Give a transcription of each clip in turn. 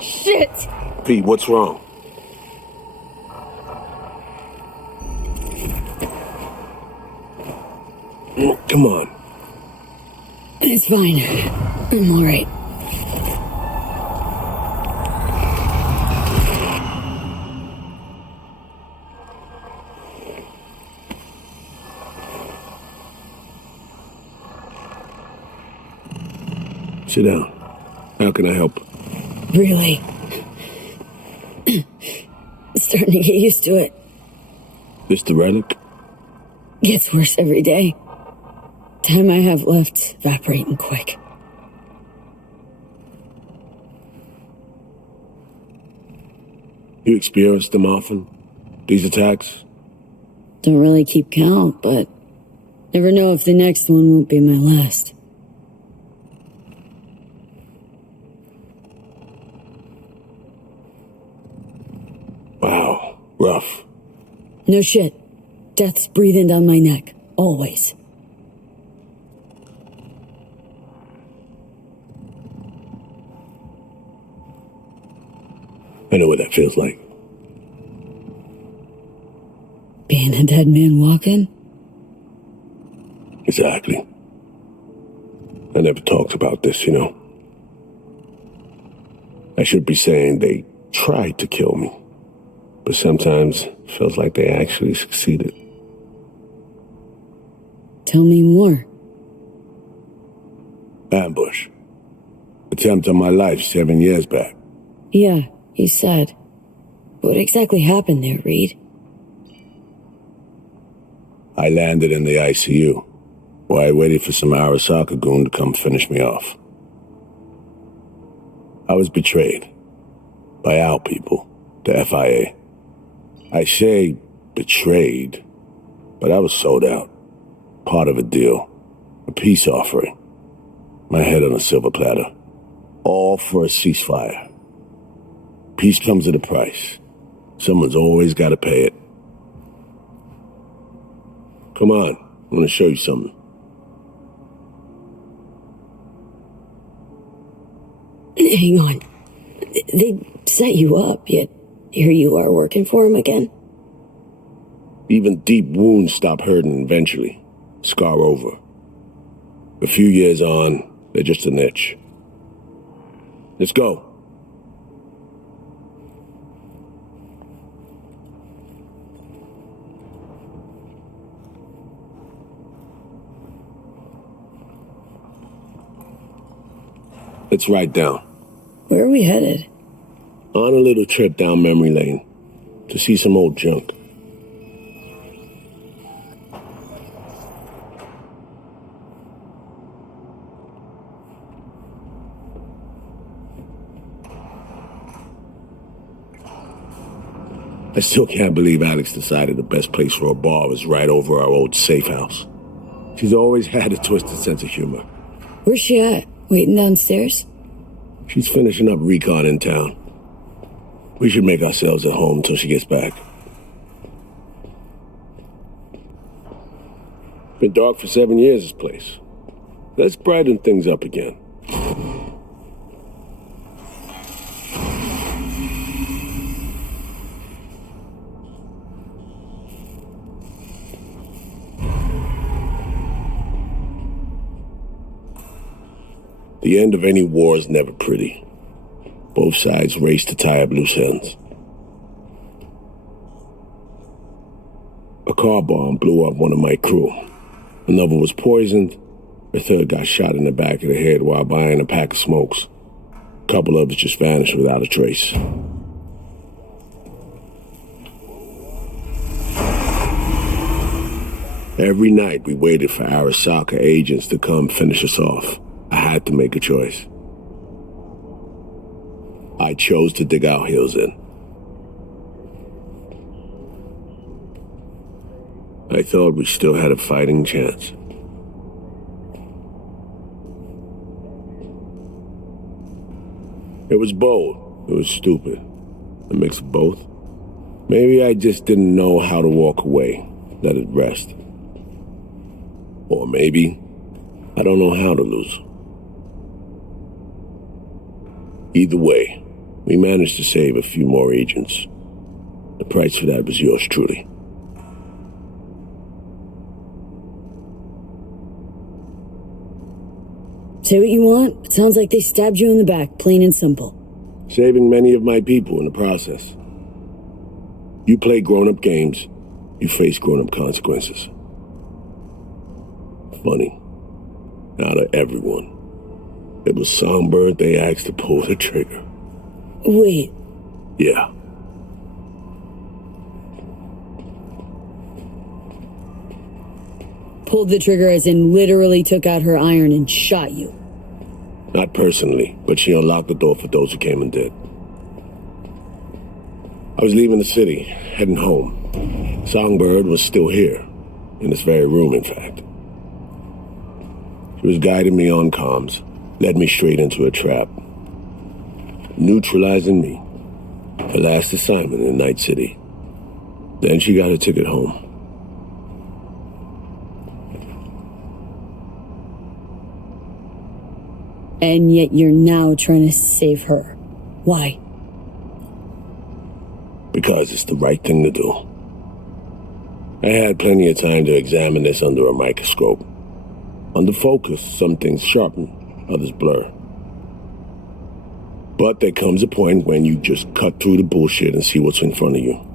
Shit! Pete, what's wrong? Come on. It's fine. I'm alright. Sit down. How can I help? Really? Starting to get used to it. This the relic? Gets worse every day. Time I have left evaporating quick. You experience them often? These attacks? Don't really keep count, but never know if the next one won't be my last. Wow, rough. No shit. Death's breathing down my neck. Always. I know what that feels like. Being a dead man walking? Exactly. I never talked about this, you know. I should be saying they tried to kill me, but sometimes it feels like they actually succeeded. Tell me more. Ambush. Attempt on my life 7 years back. Yeah, you said. What exactly happened there, Reed? I landed in the ICU, where I waited for some Arasaka goon to come finish me off. I was betrayed by our people, the FIA. I say betrayed, but I was sold out. Part of a deal. A peace offering. My head on a silver platter. All for a ceasefire. Peace comes at a price. Someone's always got to pay it. Come on, I want to show you something. Hang on. They set you up, yet here you are working for them again? Even deep wounds stop hurting eventually. Scar over. A few years on, they're just an itch. Let's go. Let's ride down. Where are we headed? On a little trip down memory lane to see some old junk. I still can't believe Alex decided the best place for a bar was right over our old safe house. She's always had a twisted sense of humor. Where's she at? Waiting downstairs? She's finishing up recon in town. We should make ourselves at home until she gets back. Been dark for 7 years, this place. Let's brighten things up again. The end of any war is never pretty. Both sides race to tie up loose ends. A car bomb blew up one of my crew. Another was poisoned. A third got shot in the back of the head while buying a pack of smokes. A couple others just vanished without a trace. Every night we waited for Arasaka agents to come finish us off. I had to make a choice. I chose to dig our heels in. I thought we still had a fighting chance. It was bold. It was stupid. A mix of both. Maybe I just didn't know how to walk away, let it rest. Or maybe I don't know how to lose. Either way, we managed to save a few more agents. The price for that was yours truly. Say what you want, but sounds like they stabbed you in the back, plain and simple. Saving many of my people in the process. You play grown-up games, you face grown-up consequences. Funny. Out of everyone, it was Songbird they asked to pull the trigger. Wait. Yeah. Pulled the trigger as in literally took out her iron and shot you. Not personally, but she unlocked the door for those who came and did. I was leaving the city, heading home. Songbird was still here, in this very room, in fact. She was guiding me on comms, led me straight into a trap, neutralizing me. Her last assignment in Night City. Then she got a ticket home. And yet you're now trying to save her. Why? Because it's the right thing to do. I had plenty of time to examine this under a microscope. Under focus, some things sharpen, others blur. But there comes a point when you just cut through the bullshit and see what's in front of you.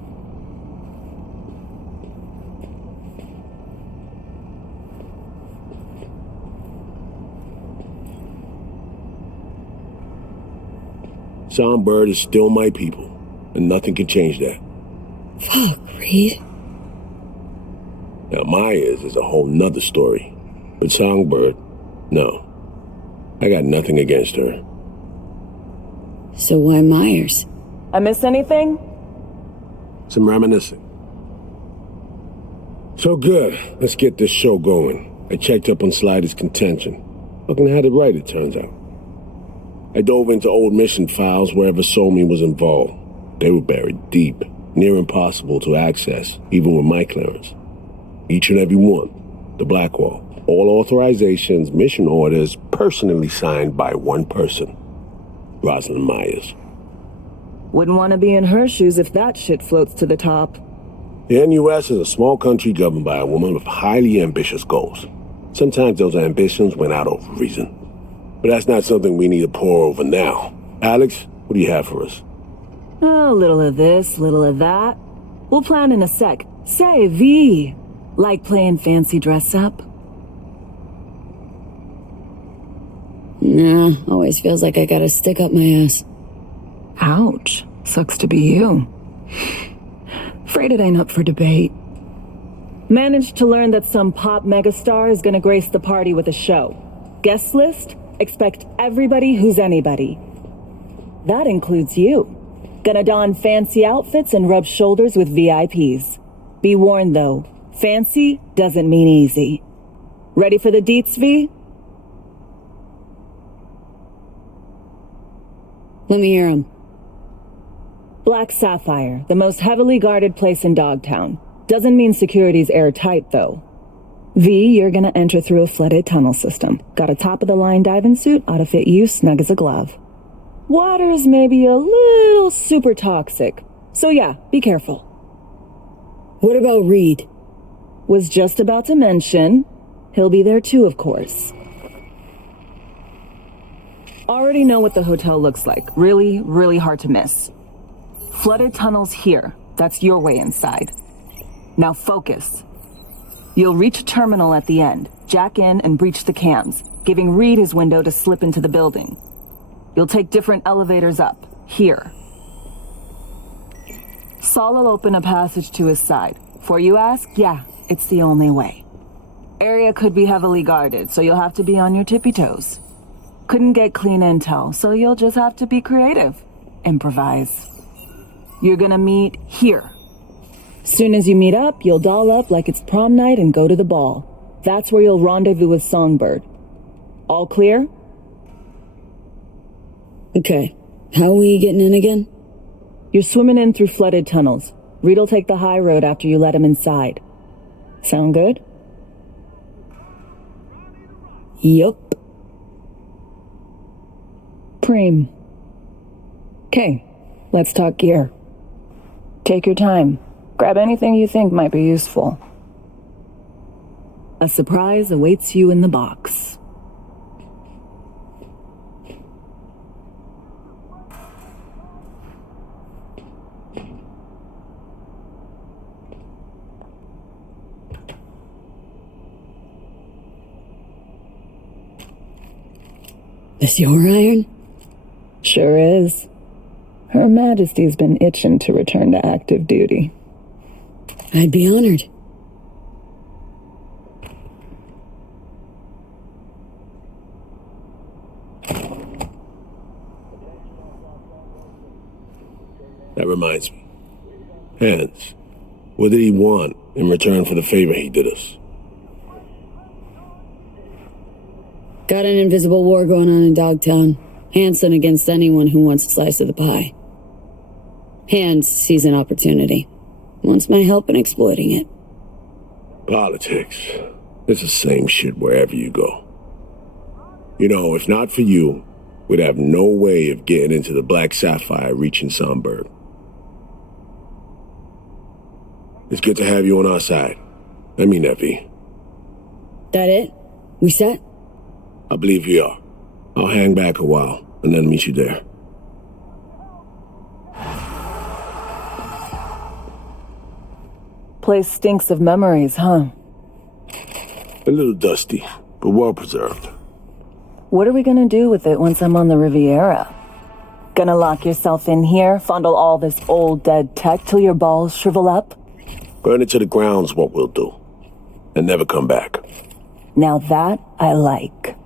Songbird is still my people, and nothing can change that. Fuck, Reed. Now Myers is a whole nother story. But Songbird, no. I got nothing against her. So why Myers? I miss anything? Some reminiscing. So good, let's get this show going. I checked up on Slider's contention. Fucking had it right, it turns out. I dove into old mission files wherever Somi was involved. They were buried deep, near impossible to access, even with my clearance. Each and every one, the Blackwall. All authorizations, mission orders, personally signed by one person. Rosalind Myers. Wouldn't want to be in her shoes if that shit floats to the top. The NUS is a small country governed by a woman with highly ambitious goals. Sometimes those ambitions went out of reason. But that's not something we need to pour over now. Alex, what do you have for us? A little of this, little of that. We'll plan in a sec. Say, V, like playing fancy dress up? Nah, always feels like I gotta stick up my ass. Ouch. Sucks to be you. Afraid it ain't up for debate. Managed to learn that some pop megastar is gonna grace the party with a show. Guest list? Expect everybody who's anybody. That includes you. Gonna don fancy outfits and rub shoulders with VIPs. Be warned though, fancy doesn't mean easy. Ready for the deets, V? Let me hear 'em. Black Sapphire, the most heavily guarded place in Dogtown. Doesn't mean security's airtight though. V, you're gonna enter through a flooded tunnel system. Got a top-of-the-line diving suit, ought to fit you snug as a glove. Water's maybe a little super toxic. So yeah, be careful. What about Reed? Was just about to mention, he'll be there too, of course. Already know what the hotel looks like. Really, really hard to miss. Flooded tunnels here. That's your way inside. Now focus. You'll reach a terminal at the end, jack in and breach the cams, giving Reed his window to slip into the building. You'll take different elevators up, here. Saul will open a passage to his side. For you ask, yeah, it's the only way. Area could be heavily guarded, so you'll have to be on your tippy toes. Couldn't get clean intel, so you'll just have to be creative. Improvise. You're gonna meet here. Soon as you meet up, you'll doll up like it's prom night and go to the ball. That's where you'll rendezvous with Songbird. All clear? Okay. How are we getting in again? You're swimming in through flooded tunnels. Reed'll take the high road after you let him inside. Sound good? Yup. Preem. Okay, let's talk gear. Take your time. Grab anything you think might be useful. A surprise awaits you in the box. This your iron? Sure is. Her Majesty's been itching to return to active duty. I'd be honored. That reminds me. Hans, what did he want in return for the favor he did us? Got an invisible war going on in Dogtown. Hanson against anyone who wants a slice of the pie. Hans sees an opportunity. Wants my help in exploiting it. Politics. It's the same shit wherever you go. You know, if not for you, we'd have no way of getting into the Black Sapphire reaching Somberg. It's good to have you on our side. I mean that, V. That it? We set? I believe we are. I'll hang back a while, and then meet you there. Place stinks of memories, huh? A little dusty, but well preserved. What are we gonna do with it once I'm on the Riviera? Gonna lock yourself in here, fondle all this old dead tech till your balls shrivel up? Burn it to the ground's what we'll do. And never come back. Now that I like.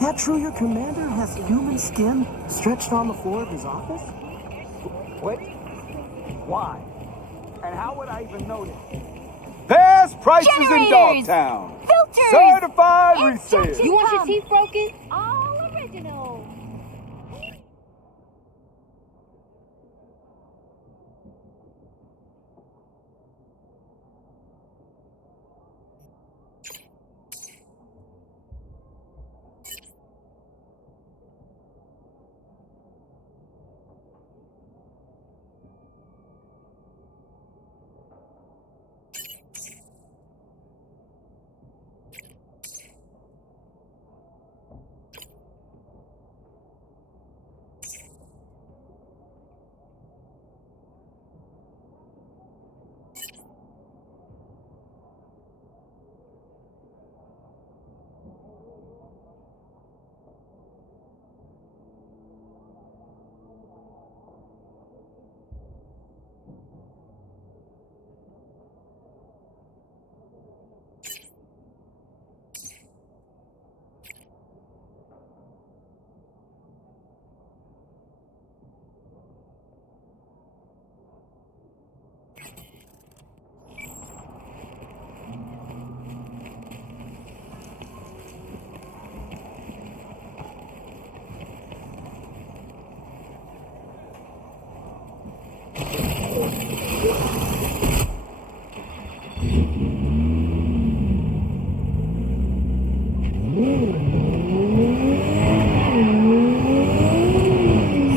That true your commander has human skin stretched on the floor of his office? What? Why? And how would I even know that? Best prices in Dogtown. Filters! Certified resale. You want your teeth broken? All original.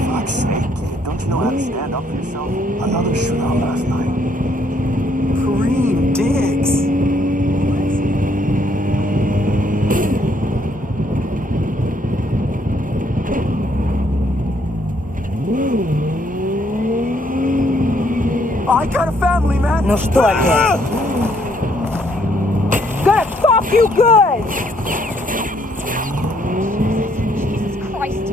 Fuck's sake, kid. Don't you know how to stand up for yourself? Another shootout last night. Kareem Diggs. I got a family, man. Ну что опять? Gonna fuck you good! Christ.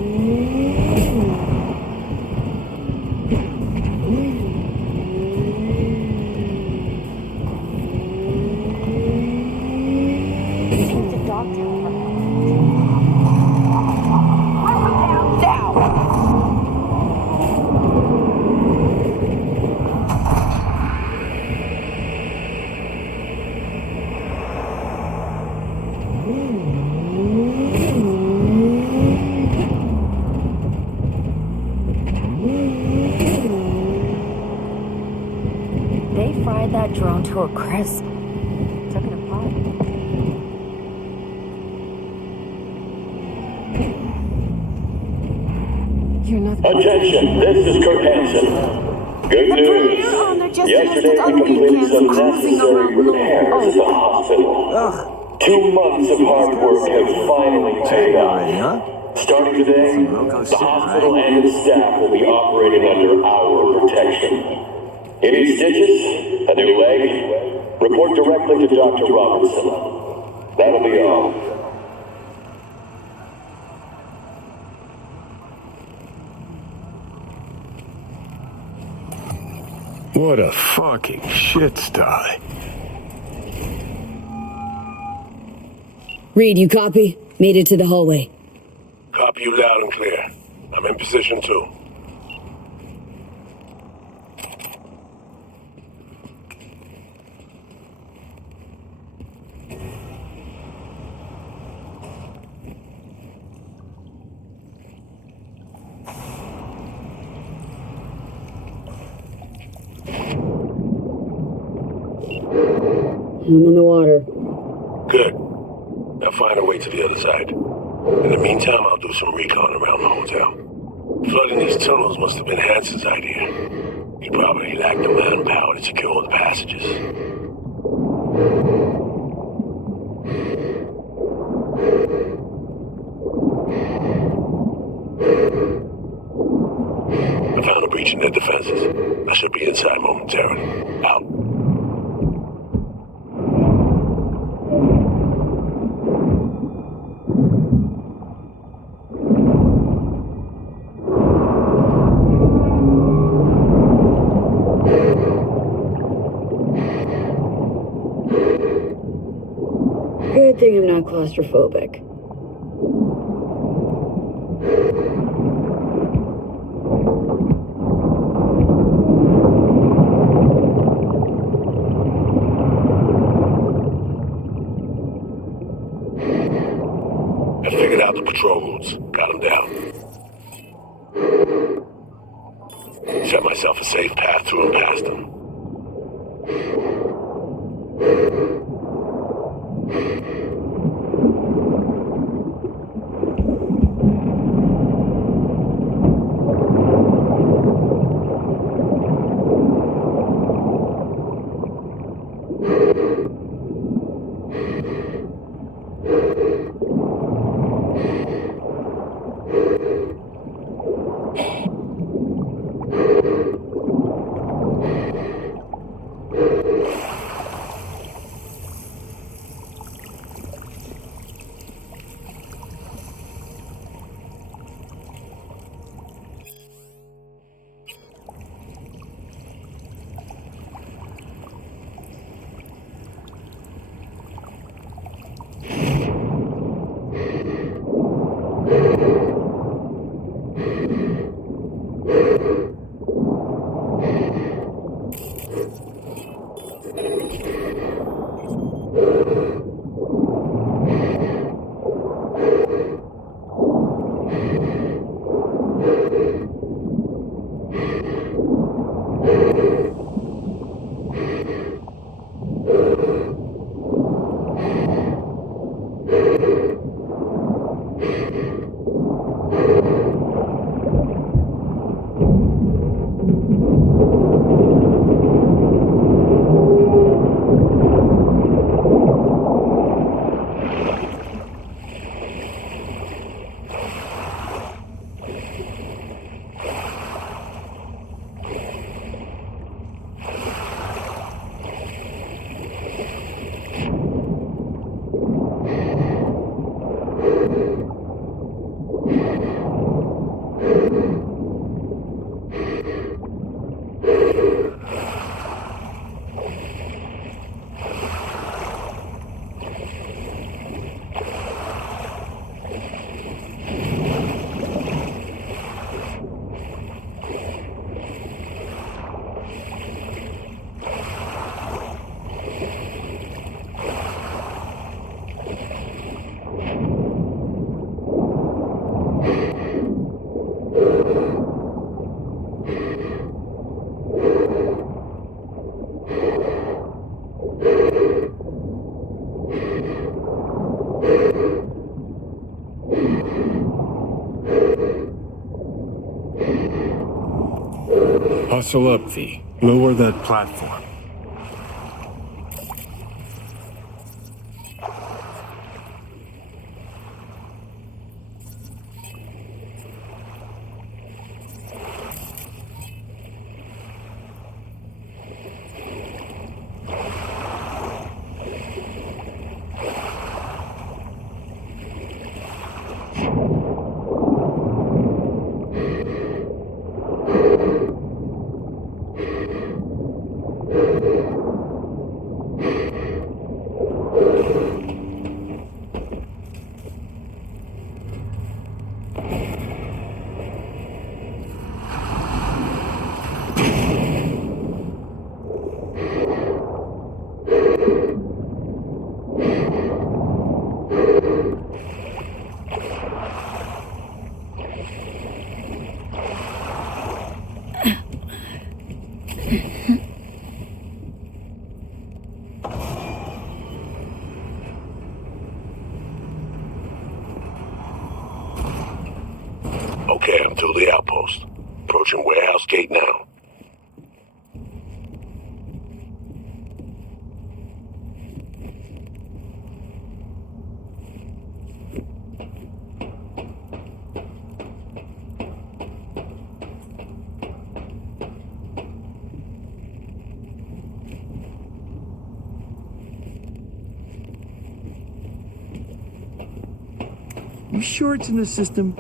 Came to Dogtown for help. Now! They fried that drone to a crisp. Took it apart. You're not. Attention, this is Kurt Hansen. Good news. Yesterday we completed some necessary repairs at the hospital. 2 months of hard work have finally paid off. Starting today, the hospital and its staff will be operating under our protection. You need stitches? A new leg? Report directly to Dr. Robinson. That'll be all. What a fucking shit sty. Reed, you copy? Made it to the hallway. Copy you loud and clear. I'm in position too. I'm in the water. Good. Now find a way to the other side. In the meantime, I'll do some recon around the hotel. Flooding these tunnels must have been Hansen's idea. He probably lacked the manpower to secure all the passages. I found a breach in their defenses. I should be inside momentarily. Out. Good thing I'm not claustrophobic. control routes. Got him down. Set myself a safe path through and past him. Hustle up, V. Lower that platform. Okay, I'm through the outpost. Approaching warehouse gate now. You sure it's in the system?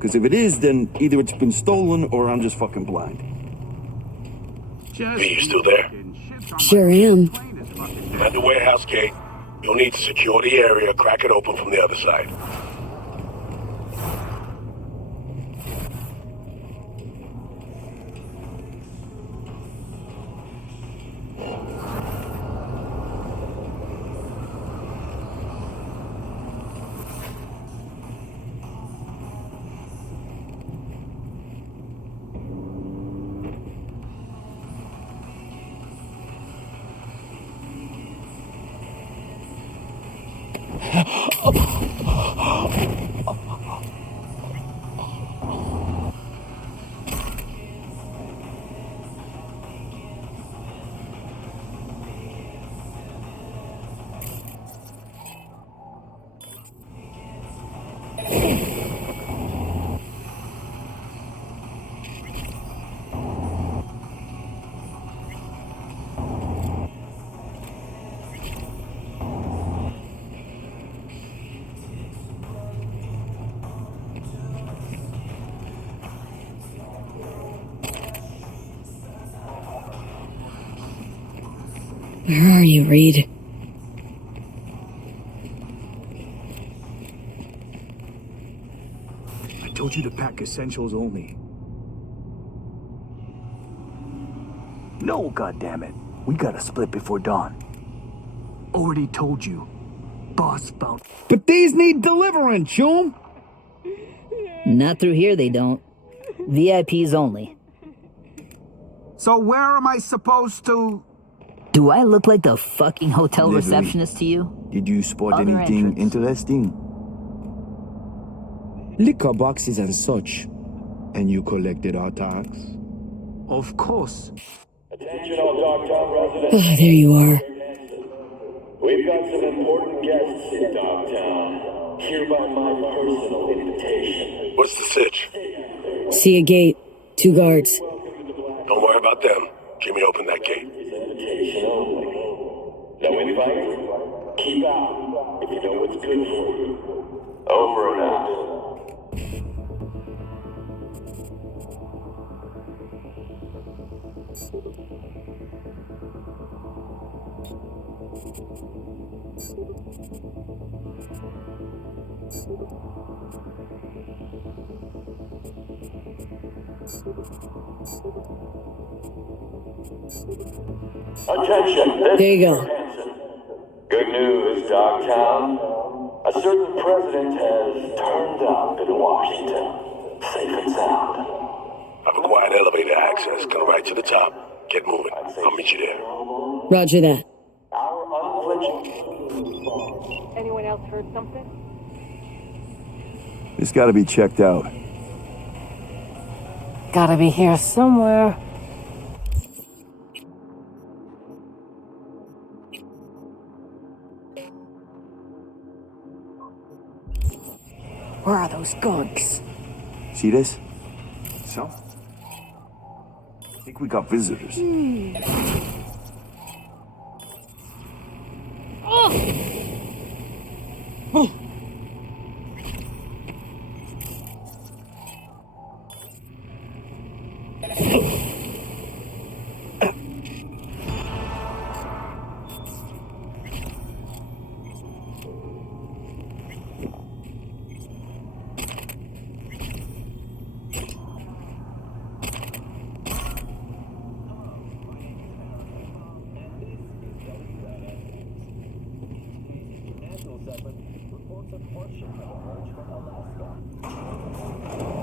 Because if it is, then either it's been stolen or I'm just fucking blind. V, you still there? Sure am. I'm at the warehouse gate. You'll need to secure the area, crack it open from the other side. Where are you, Reed? I told you to pack essentials only. No, goddammit. We gotta split before dawn. Already told you. Boss found. But these need delivering, chum. Not through here, they don't. VIPs only. So where am I supposed to... Do I look like the fucking hotel Delivery. receptionist to you? Did you spot Other anything entrance. interesting? Liquor boxes and such. And you collected our tax? Of course. Attention all Dogtown residents. Oh, there you are. We've got some important guests in Dogtown. Hereby my personal invitation. What's the sitch? See a gate. 2 guards. Don't worry about them. Jimmy opened that gate. Invitation only. No invite? Keep out if you know what's good for you. Over and out. Attention, this There you go. is Hanson. Good news, Dogtown. A certain president has turned up in Washington. Safe and sound. I've acquired elevator access. Go right to the top. Get moving. I'll meet you there. Roger that. Our unflinching... Anyone else heard something? It's gotta be checked out. Gotta be here somewhere. Where are those gunks? See this? So? I think we got visitors.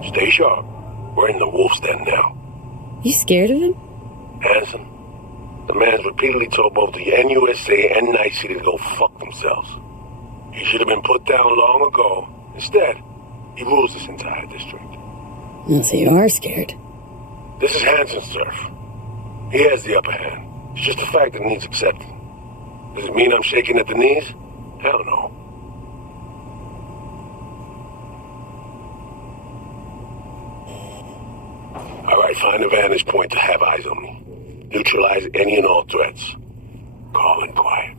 Stay sharp. We're in the wolf's den now. You scared of him? Hanson, the man's repeatedly told both the NUSA and Night City to go fuck themselves. He should have been put down long ago. Instead, he rules this entire district. Oh, so you are scared. This is Hanson's turf. He has the upper hand. It's just a fact that needs accepting. Does it mean I'm shaking at the knees? Hell no. All right, find a vantage point to have eyes on me. Neutralize any and all threats. Calm and quiet.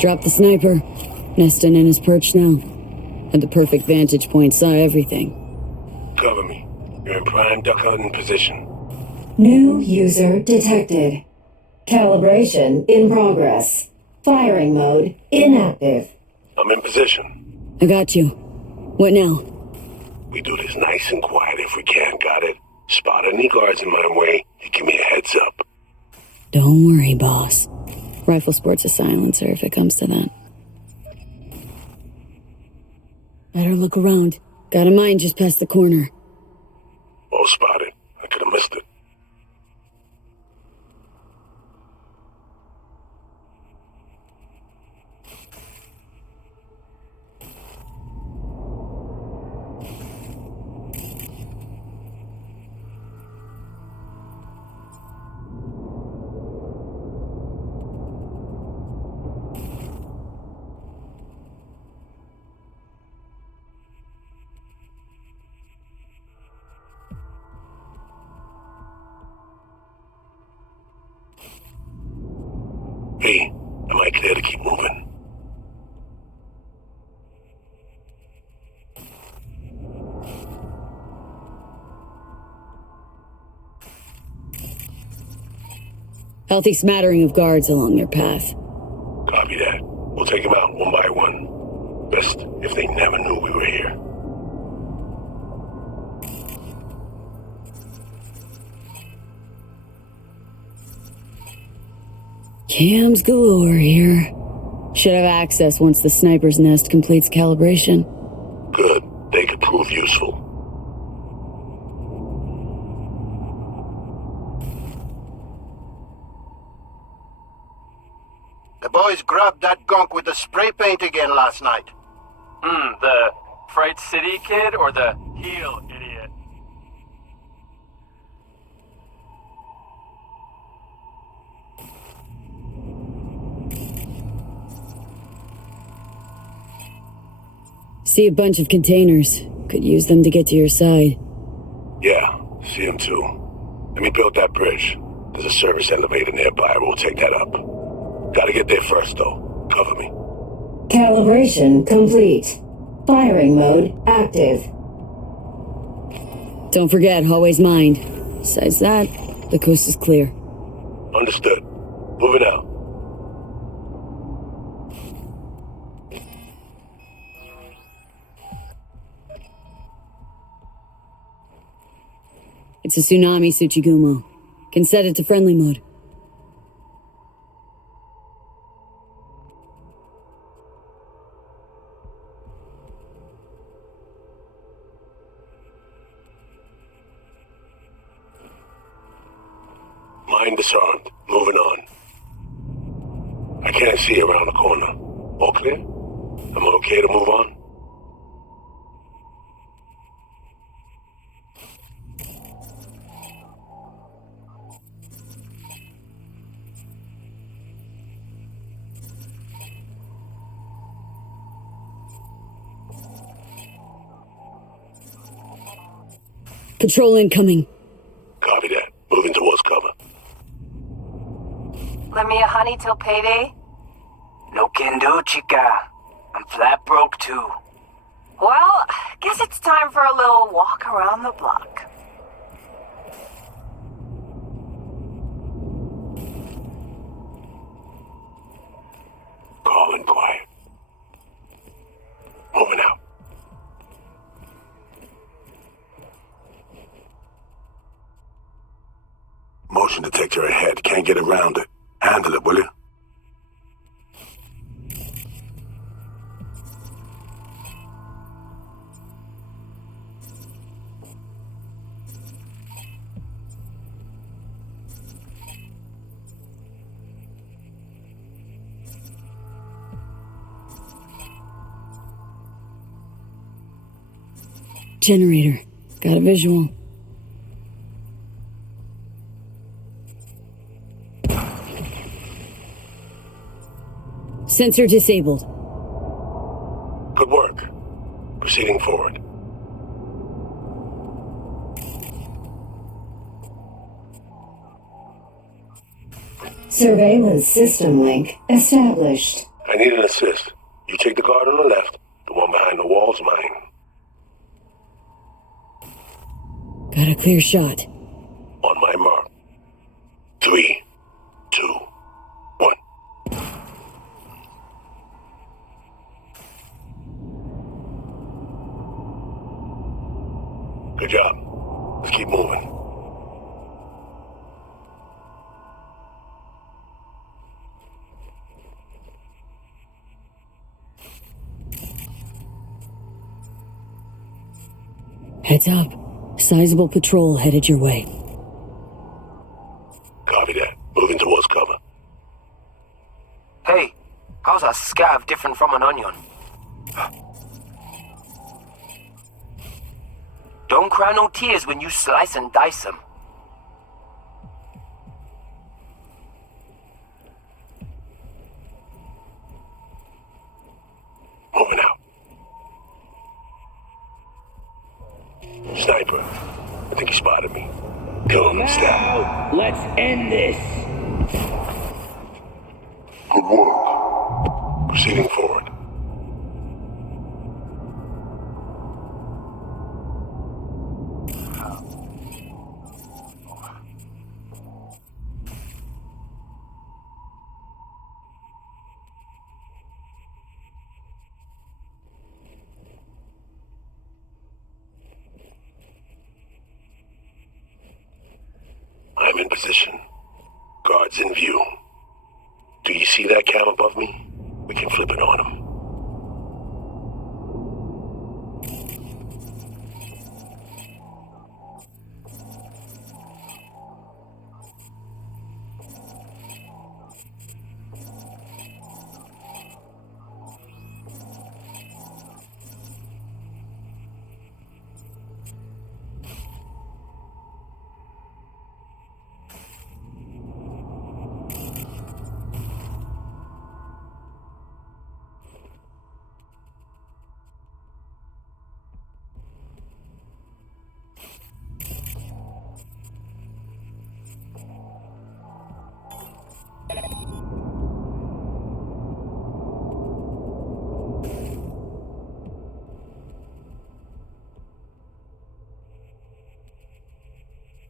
Dropped the sniper. Nesting in his perch now. Had the perfect vantage point, saw everything. Cover me. You're in prime duck hunting position. New user detected. Calibration in progress. Firing mode inactive. I'm in position. I got you. What now? We do this nice and quiet if we can, got it? Spot any guards in my way, you give me a heads up. Don't worry, boss. Rifle sports a silencer if it comes to that. Better look around. Got a mine just past the corner. Well spotted. I could have missed it. Hey, am I clear to keep moving? Healthy smattering of guards along their path. Copy that. We'll take them out one by one. Best if they never knew we were here. Cams galore here. Should have access once the sniper's nest completes calibration. Good. They could prove useful. The boys grabbed that gunk with the spray paint again last night. The Fright City kid or the heel idiot? See a bunch of containers. Could use them to get to your side. Yeah, see him too. Let me build that bridge. There's a service elevator nearby. We'll take that up. Gotta get there first, though. Cover me. Calibration complete. Firing mode active. Don't forget, hallway's mined. Besides that, the coast is clear. Understood. Moving out. It's a tsunami, Tsuchigumo. Can set it to friendly mode. Mine disarmed. Moving on. I can't see around the corner. All clear? I'm okay to move on? Patrol incoming. Copy that. Moving towards cover. Lend me a honey till payday? No can do, chica. I'm flat broke too. Well, guess it's time for a little walk around the block. Calm and quiet. Moving out. Motion detector ahead. Can't get around it. Handle it, will you? Generator. Got a visual. Sensor disabled. Good work. Proceeding forward. Surveillance system link established. I need an assist. You take the guard on the left. The one behind the wall's mine. Got a clear shot. On my mark. 3, 2, 1. Good job. Let's keep moving. Heads up. Sizable patrol headed your way. Copy that. Moving towards cover. Hey, how's a scav different from an onion? Don't cry no tears when you slice and dice them. Moving out. Sniper. I think he spotted me. Kill him instead. Let's end this. Good work. Proceeding forward. I'm in position. Guards in view. Do you see that cam above me? We can flip it on them.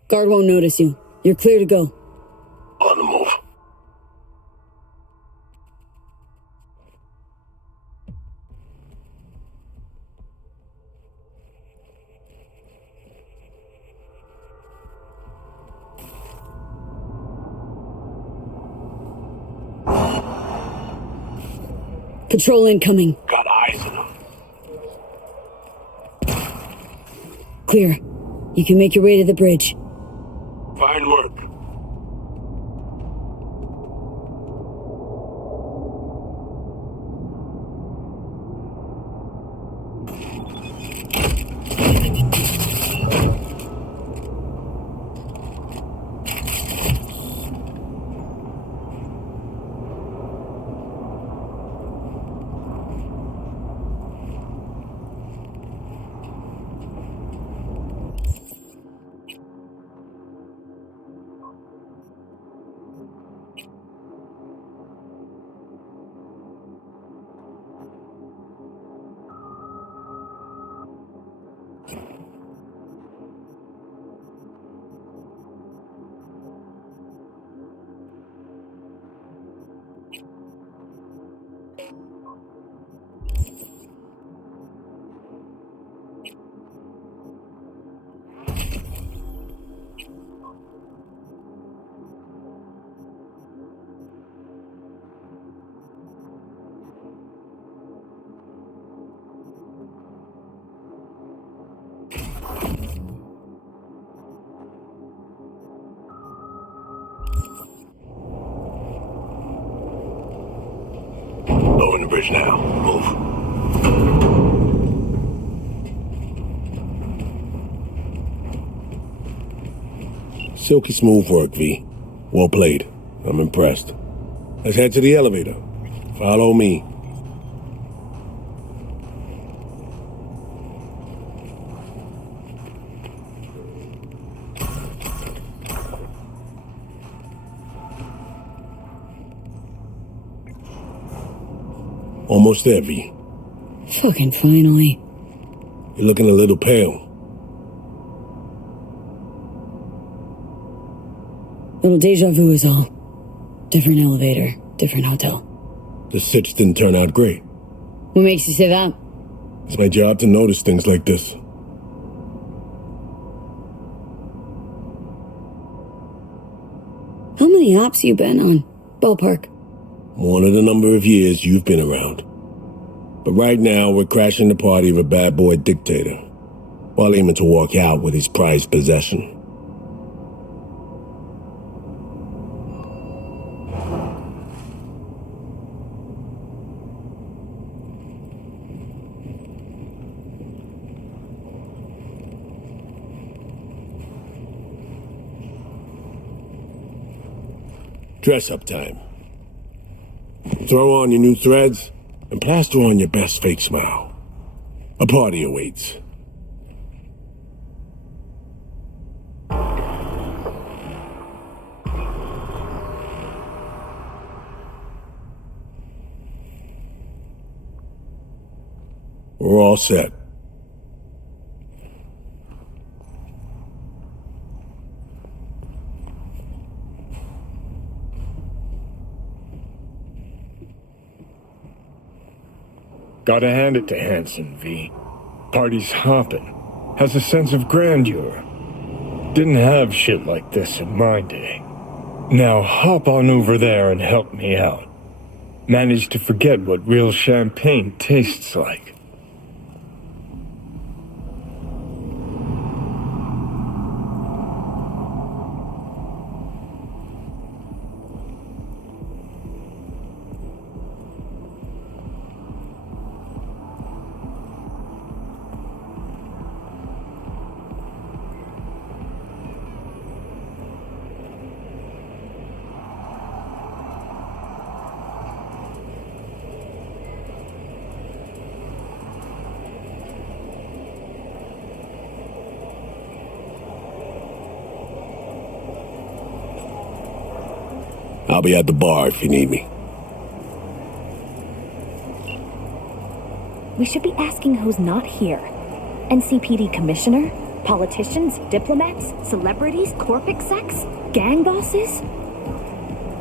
Guard won't notice you. You're clear to go. On the move. Patrol incoming. Got eyes on them. Clear. You can make your way to the bridge. Fine work. Lowering the bridge now. Move. Silky smooth work, V. Well played. I'm impressed. Let's head to the elevator. Follow me. Almost there, V. Fucking finally. You're looking a little pale. Little deja vu is all. Different elevator, different hotel. The sitch didn't turn out great. What makes you say that? It's my job to notice things like this. How many ops you been on? Ballpark. One of the number of years you've been around. But right now, we're crashing the party of a bad boy dictator, while aiming to walk out with his prized possession. Dress-up time. Throw on your new threads and plaster on your best fake smile. A party awaits. We're all set. Gotta hand it to Hansen, V. Party's hopping. Has a sense of grandeur. Didn't have shit like this in my day. Now hop on over there and help me out. Managed to forget what real champagne tastes like. I'll be at the bar if you need me. We should be asking who's not here. NCPD commissioner? Politicians? Diplomats? Celebrities? Corp execs? Gang bosses?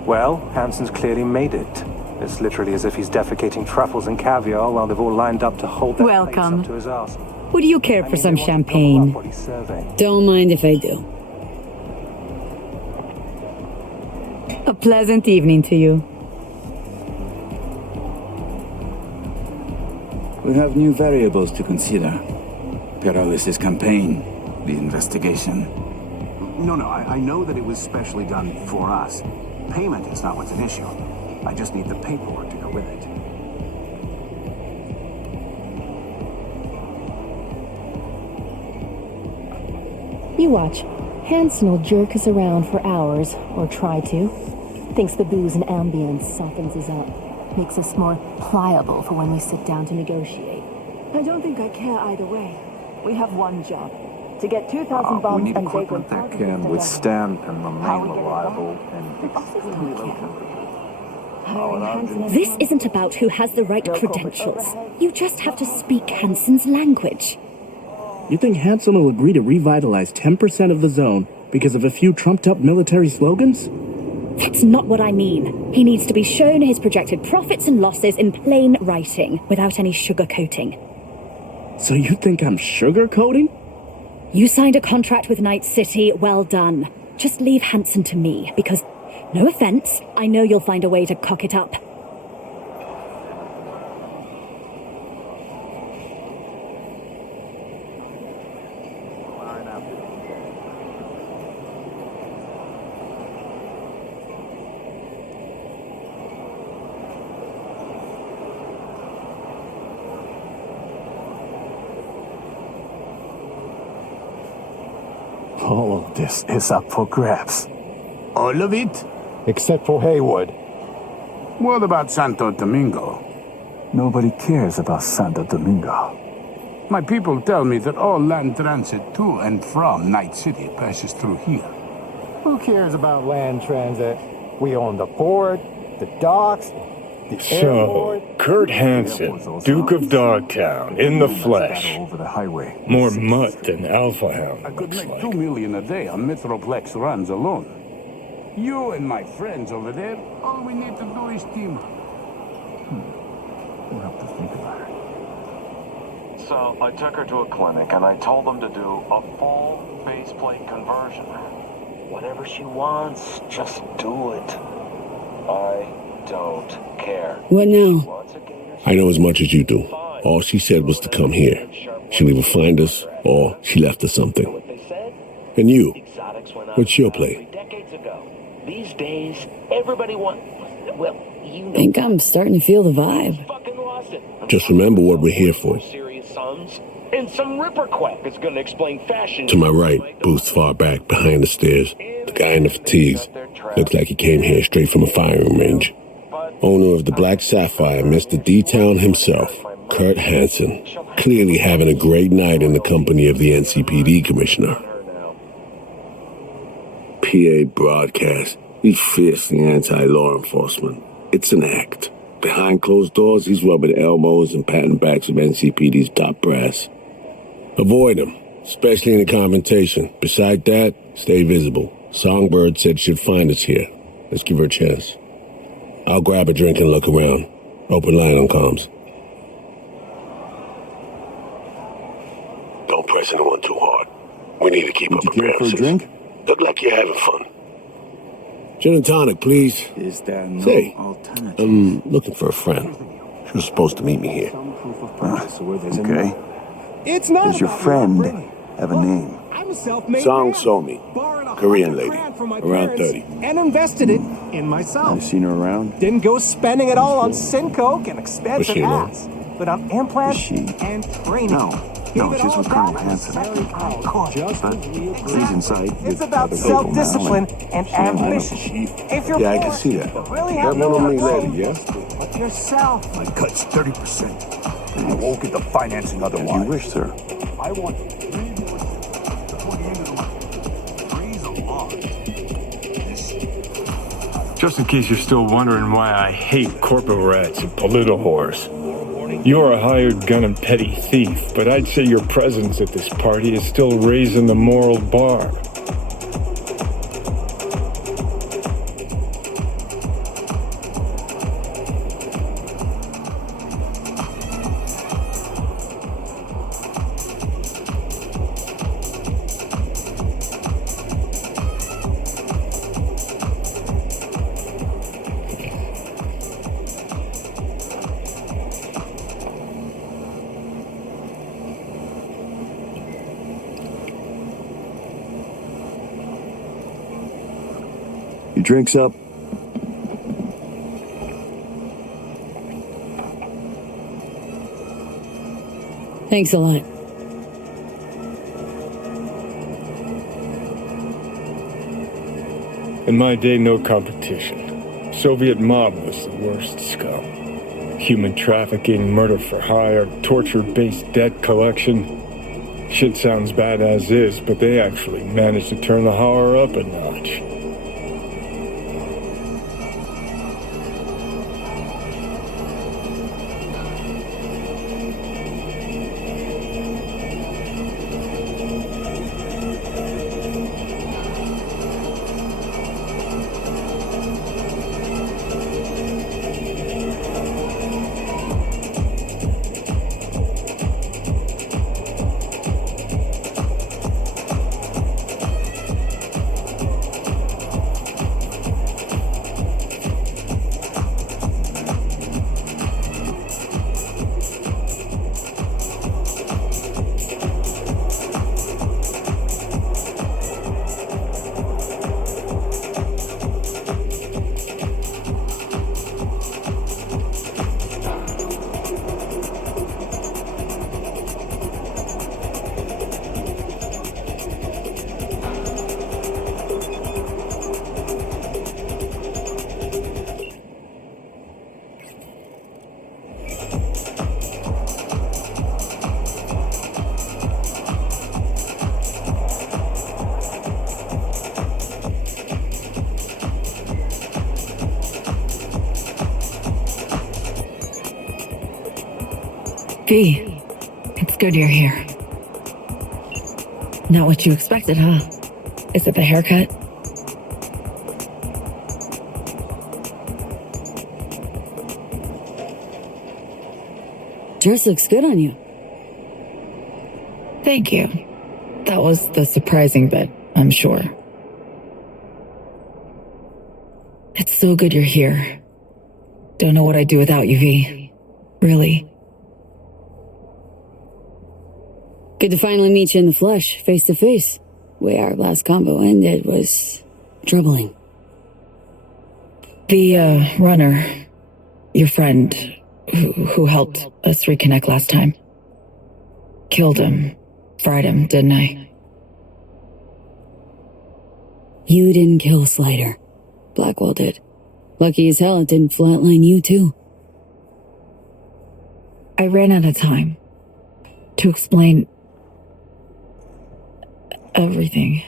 Well, Hansen's clearly made it. It's literally as if he's defecating truffles and caviar while they've all lined up to hold their plates Welcome. up to his arse. Would you care for some champagne? What he's serving. Don't mind if I do. A pleasant evening to you. We have new variables to consider. Perales' campaign, the investigation. No, I know that it was specially done for us. Payment is not what's an issue. I just need the paperwork to go with it. You watch. Hansen will jerk us around for hours, or try to. Thinks the booze and ambience softens us up. Makes us more pliable for when we sit down to negotiate. I don't think I care either way. We have one job. To get 2,000 We bombs need and equipment that can withstand and remain reliable and extremely low temperature. This isn't about who has the right credentials. You just have to speak Hansen's language. You think Hansen will agree to revitalize 10% of the zone because of a few trumped-up military slogans? That's not what I mean. He needs to be shown his projected profits and losses in plain writing, without any sugarcoating. So you think I'm sugarcoating? You signed a contract with Night City, well done. Just leave Hansen to me, because, no offense, I know you'll find a way to cock it up. All of this is up for grabs. All of it? Except for Haywood. What about Santo Domingo? Nobody cares about Santo Domingo. My people tell me that all land transit to and from Night City passes through here. Who cares about land transit? We own the port, the docks, the airport. Kurt Hansen, Duke of Dogtown, in the flesh. Over the highway. More mutt than Alpha Hound, I could looks make like. $2 million a day on Metroplex runs alone. You and my friends over there, all we need to do is team up. We'll have to think about it. So I took her to a clinic and I told them to do a full faceplate conversion. Whatever she wants, just do it. I don't care. What now? I know as much as you do. All she said was to come here. She'll either find us, or she left us something. And you? What's your play? These days, everybody wants... Well, you know... I think I'm starting to feel the vibe. Just remember what we're here for. And some ripper quack is going to explain fashion... To my right, booth far back, behind the stairs. The guy in the fatigues. Looks like he came here straight from a firing range. Owner of the Black Sapphire, Mr. D-Town himself, Kurt Hansen. Clearly having a great night in the company of the NCPD commissioner. PA broadcast. He's fiercely anti-law enforcement. It's an act. Behind closed doors, he's rubbing elbows and patting backs of NCPD's top brass. Avoid him, especially in a confrontation. Beside that, stay visible. Songbird said she'd find us here. Let's give her a chance. I'll grab a drink and look around. Open line on comms. Don't press anyone too hard. We need to keep up appearances. For a drink? Look like you're having fun. Gin and tonic, please. Is there no Say, alternative? I'm looking for a friend. She was supposed to meet me here. Okay. It's not. Does your friend have a name? I'm a self-made Song man. Somi. Borrowed Korean lady. $100,000 from my Around parents 30. And invested it in myself. I've seen her around. Didn't go spending it all on Syncoke and expensive she alone? hats, but on implants Is she? and training. No, she's with Colonel Hansen. But he's inside. It's about self-discipline and ambition. If you're Yeah, I bored, can see that. but really Got have one nowhere on me to go, later, yeah? but yourself. My cut's 30%. I won't get the financing otherwise. You wish, sir. I want... Just in case you're still wondering why I hate corporate rats and political whores. You're a hired gun and petty thief, but I'd say your presence at this party is still raising the moral bar. Your drink's up. Thanks a lot. In my day, no competition. Soviet mob was the worst scum. Human trafficking, murder for hire, torture-based debt collection. Shit sounds bad as is, but they actually managed to turn the horror up a notch. V, it's good you're here. Not what you expected, huh? Is it the haircut? Dress looks good on you. Thank you. That was the surprising bit, I'm sure. It's so good you're here. Don't know what I'd do without you, V. Really. Good to finally meet you in the flesh, face to face. The way our last combo ended was troubling. The, runner, your friend, who helped us reconnect last time. Killed him. Fried him, didn't I? You didn't kill Slider. Blackwell did. Lucky as hell it didn't flatline you too. I ran out of time to explain everything.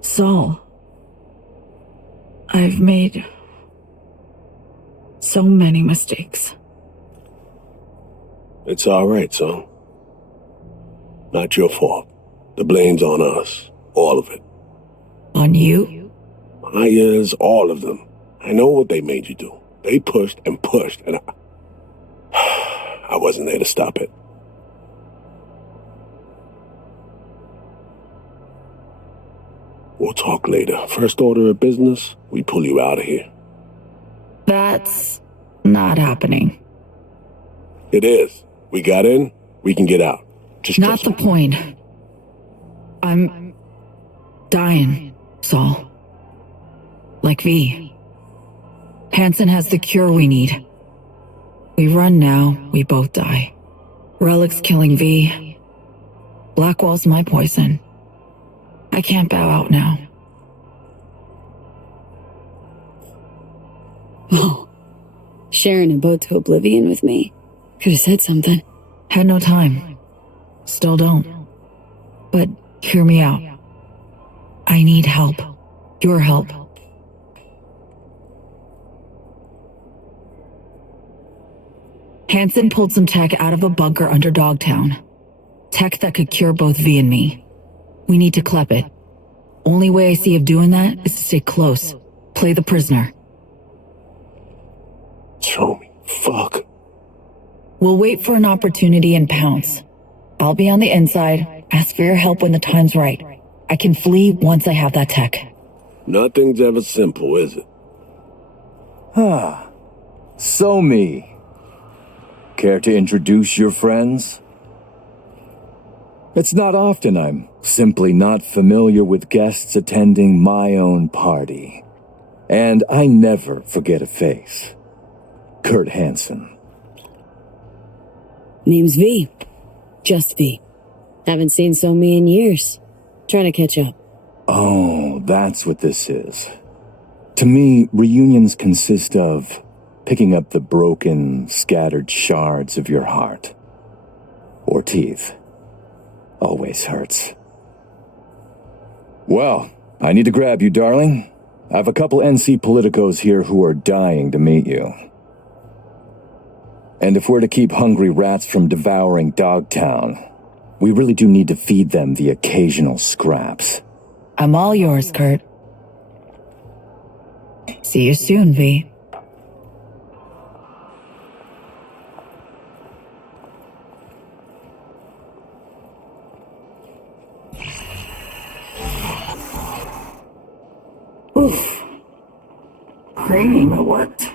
Saul, I've made so many mistakes. It's all right, son. Not your fault. The blame's on us. All of it. On you? Myers, all of them. I know what they made you do. They pushed and pushed, and I wasn't there to stop it. We'll talk later. First order of business, we pull you out of here. That's not happening. It is. We got in, we can get out. Just not the point. I'm dying, Saul. Like V. Hansen has the cure we need. We run now, we both die. Relic's killing V. Blackwell's my poison. I can't bow out now. Oh, sharing a boat to oblivion with me. Could have said something. Had no time. Still don't. But hear me out. I need help. Your help. Hansen pulled some tech out of a bunker under Dogtown. Tech that could cure both V and me. We need to clep it. Only way I see of doing that is to stay close. Play the prisoner. Show me. Fuck. We'll wait for an opportunity and pounce. I'll be on the inside. Ask for your help when the time's right. I can flee once I have that tech. Nothing's ever simple, is it? So me. Care to introduce your friends? It's not often I'm simply not familiar with guests attending my own party. And I never forget a face. Kurt Hansen. Name's V. Just V. Haven't seen so me in years. Trying to catch up. Oh, that's what this is. To me, reunions consist of picking up the broken, scattered shards of your heart. Or teeth. Always hurts. Well, I need to grab you, darling. I have a couple NC politicos here who are dying to meet you. And if we're to keep hungry rats from devouring Dogtown, we really do need to feed them the occasional scraps. I'm all yours, Kurt. See you soon, V. Oof. Praying it worked.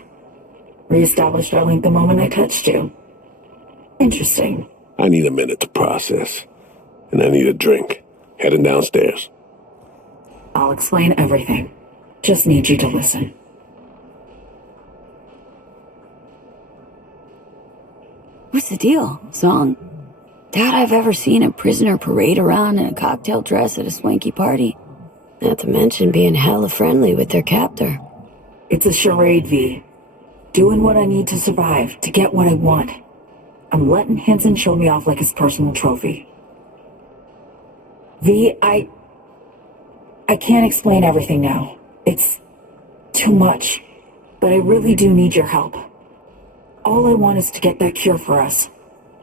Reestablished our link the moment I touched you. Interesting. I need a minute to process. And I need a drink. Heading downstairs. I'll explain everything. Just need you to listen. What's the deal, Song? Doubt I've ever seen a prisoner parade around in a cocktail dress at a swanky party. Not to mention being hella friendly with their captor. It's a charade, V. Doing what I need to survive, to get what I want. I'm letting Hansen show me off like his personal trophy. V, I can't explain everything now. It's too much. but I really do need your help. All I want is to get that cure for us.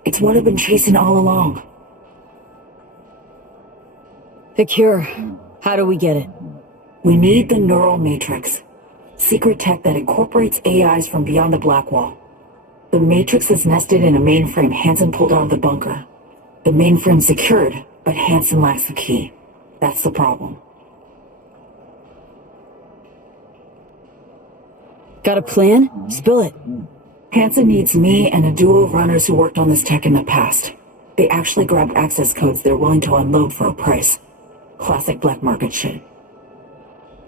It's what I've been chasing all along. The cure. How do we get it? We need the neural matrix. Secret tech that incorporates AIs from beyond the black wall. The matrix is nested in a mainframe Hansen pulled out of the bunker. The mainframe's secured, but Hansen lacks the key. That's the problem. Got a plan? Spill it. Hansen needs me and a duo of runners who worked on this tech in the past. They actually grabbed access codes they're willing to unload for a price. Classic black market shit.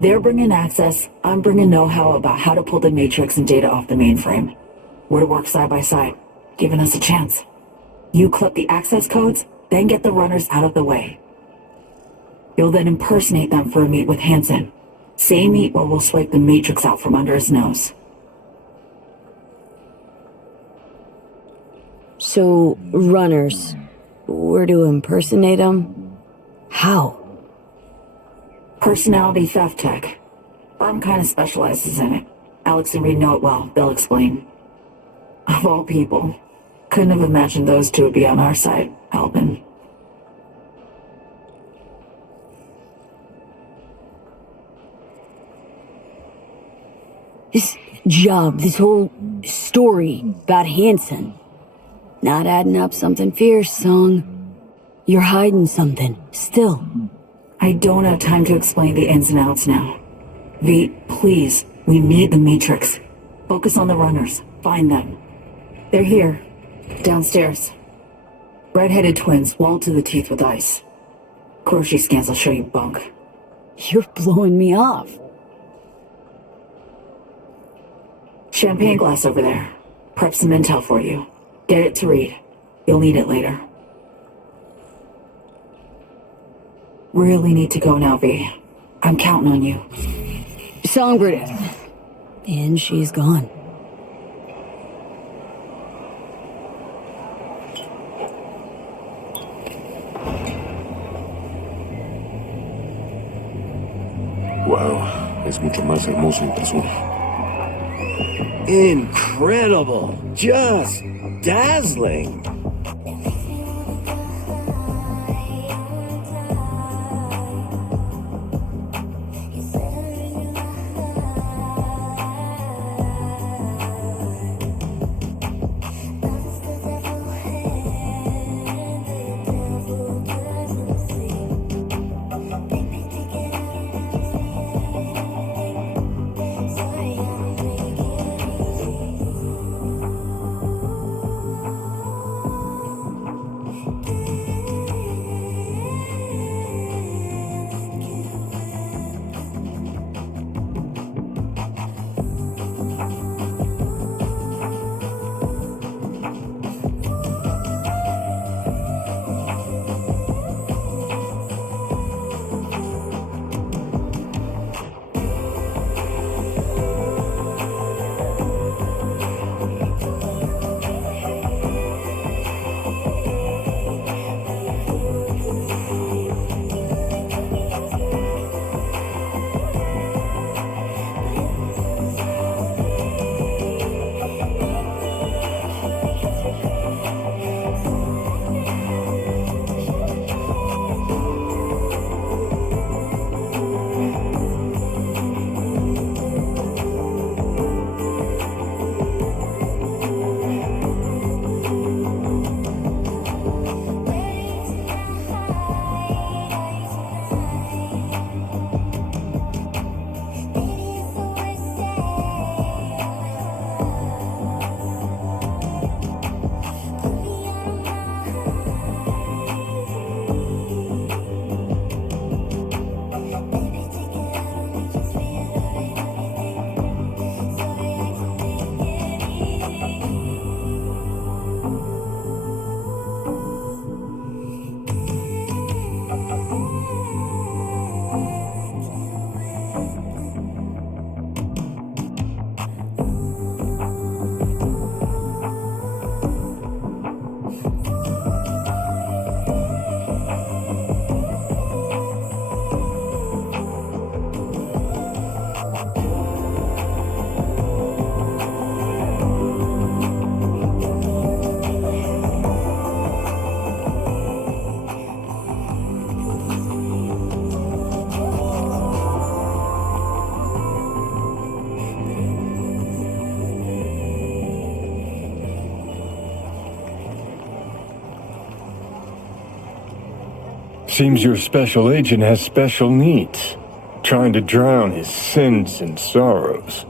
They're bringing access, I'm bringing know-how about how to pull the matrix and data off the mainframe. We're to work side by side, giving us a chance. You collect the access codes, then get the runners out of the way. You'll then impersonate them for a meet with Hansen. Same meet where we'll swipe the matrix out from under his nose. So, runners. We're to impersonate them? How? Personality theft tech. Firm kind of specializes in it. Alex and Reed know it well, they'll explain. Of all people, couldn't have imagined those two would be on our side, helping. This job, this whole story about Hansen. Not adding up something fierce, Song. You're hiding something, still. I don't have time to explain the ins and outs now. V, please, we need the Matrix. Focus on the runners. Find them. They're here. Downstairs. Red-headed twins, walled to the teeth with ice. Grocery scans will show you bunk. You're blowing me off. Champagne glass over there. Prep some intel for you. Get it to Reed. You'll need it later. Really need to go now, V. I'm counting on you. Songbird. And she's gone. Wow, es mucho más hermoso en persona. Incredible! Just dazzling! Seems your special agent has special needs, trying to drown his sins and sorrows.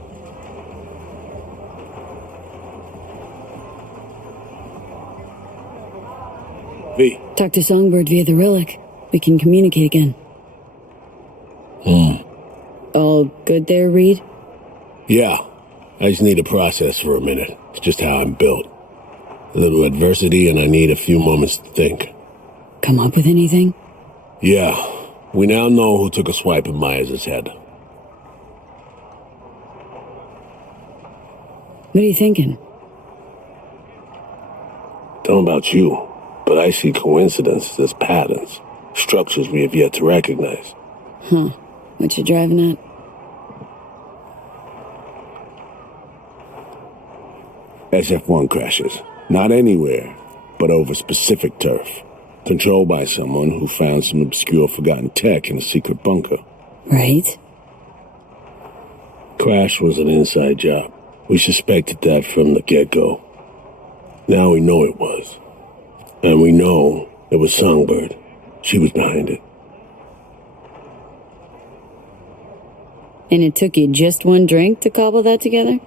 V. Talk to Songbird via the relic. We can communicate again. All good there, Reed? Yeah. I just need to process for a minute. It's just how I'm built. A little adversity and I need a few moments to think. Come up with anything? Yeah. We now know who took a swipe at Myers' head. What are you thinking? Don't know about you, but I see coincidences as patterns. Structures we have yet to recognize. Huh. What you driving at? SF-1 crashes. Not anywhere, but over specific turf. Controlled by someone who found some obscure forgotten tech in a secret bunker. Right. Crash was an inside job. We suspected that from the get-go. Now we know it was. And we know it was Songbird. She was behind it. And it took you just one drink to cobble that together?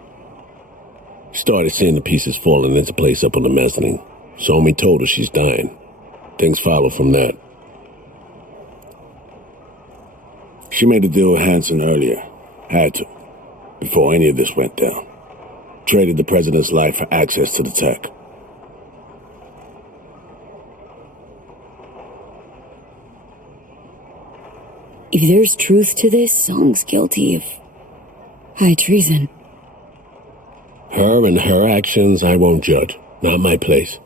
Started seeing the pieces falling into place up on the mezzanine. Somi told her she's dying. Things follow from that. She made a deal with Hansen earlier. Had to. Before any of this went down. Traded the president's life for access to the tech. If there's truth to this, Song's guilty of high treason. Her and her actions I won't judge. Not my place.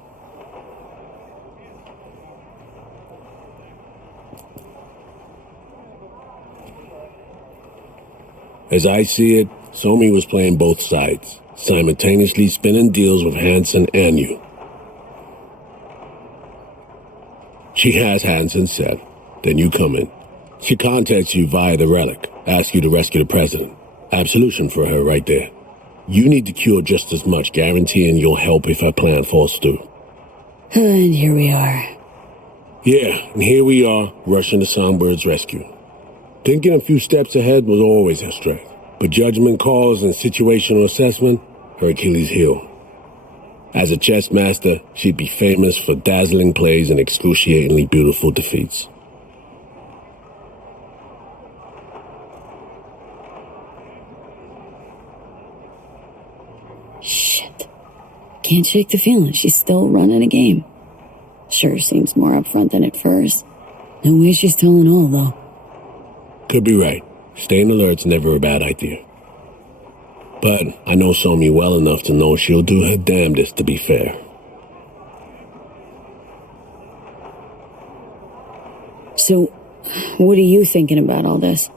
As I see it, Somi was playing both sides, simultaneously spinning deals with Hansen and you. She has Hansen set, then you come in. She contacts you via the relic, asks you to rescue the president. Absolution for her right there. You need to cure just as much, guaranteeing you'll help if her plan falls through. And here we are. Yeah, and here we are, rushing to Songbird's rescue. Thinking a few steps ahead was always her strength, but judgment calls and situational assessment, her Achilles heel. As a chess master, she'd be famous for dazzling plays and excruciatingly beautiful defeats. Shit. Can't shake the feeling she's still running a game. Sure seems more upfront than at first. No way she's telling all, though. Could be right. Staying alert's never a bad idea. But I know Somi well enough to know she'll do her damnedest to be fair. So, what are you thinking about all this?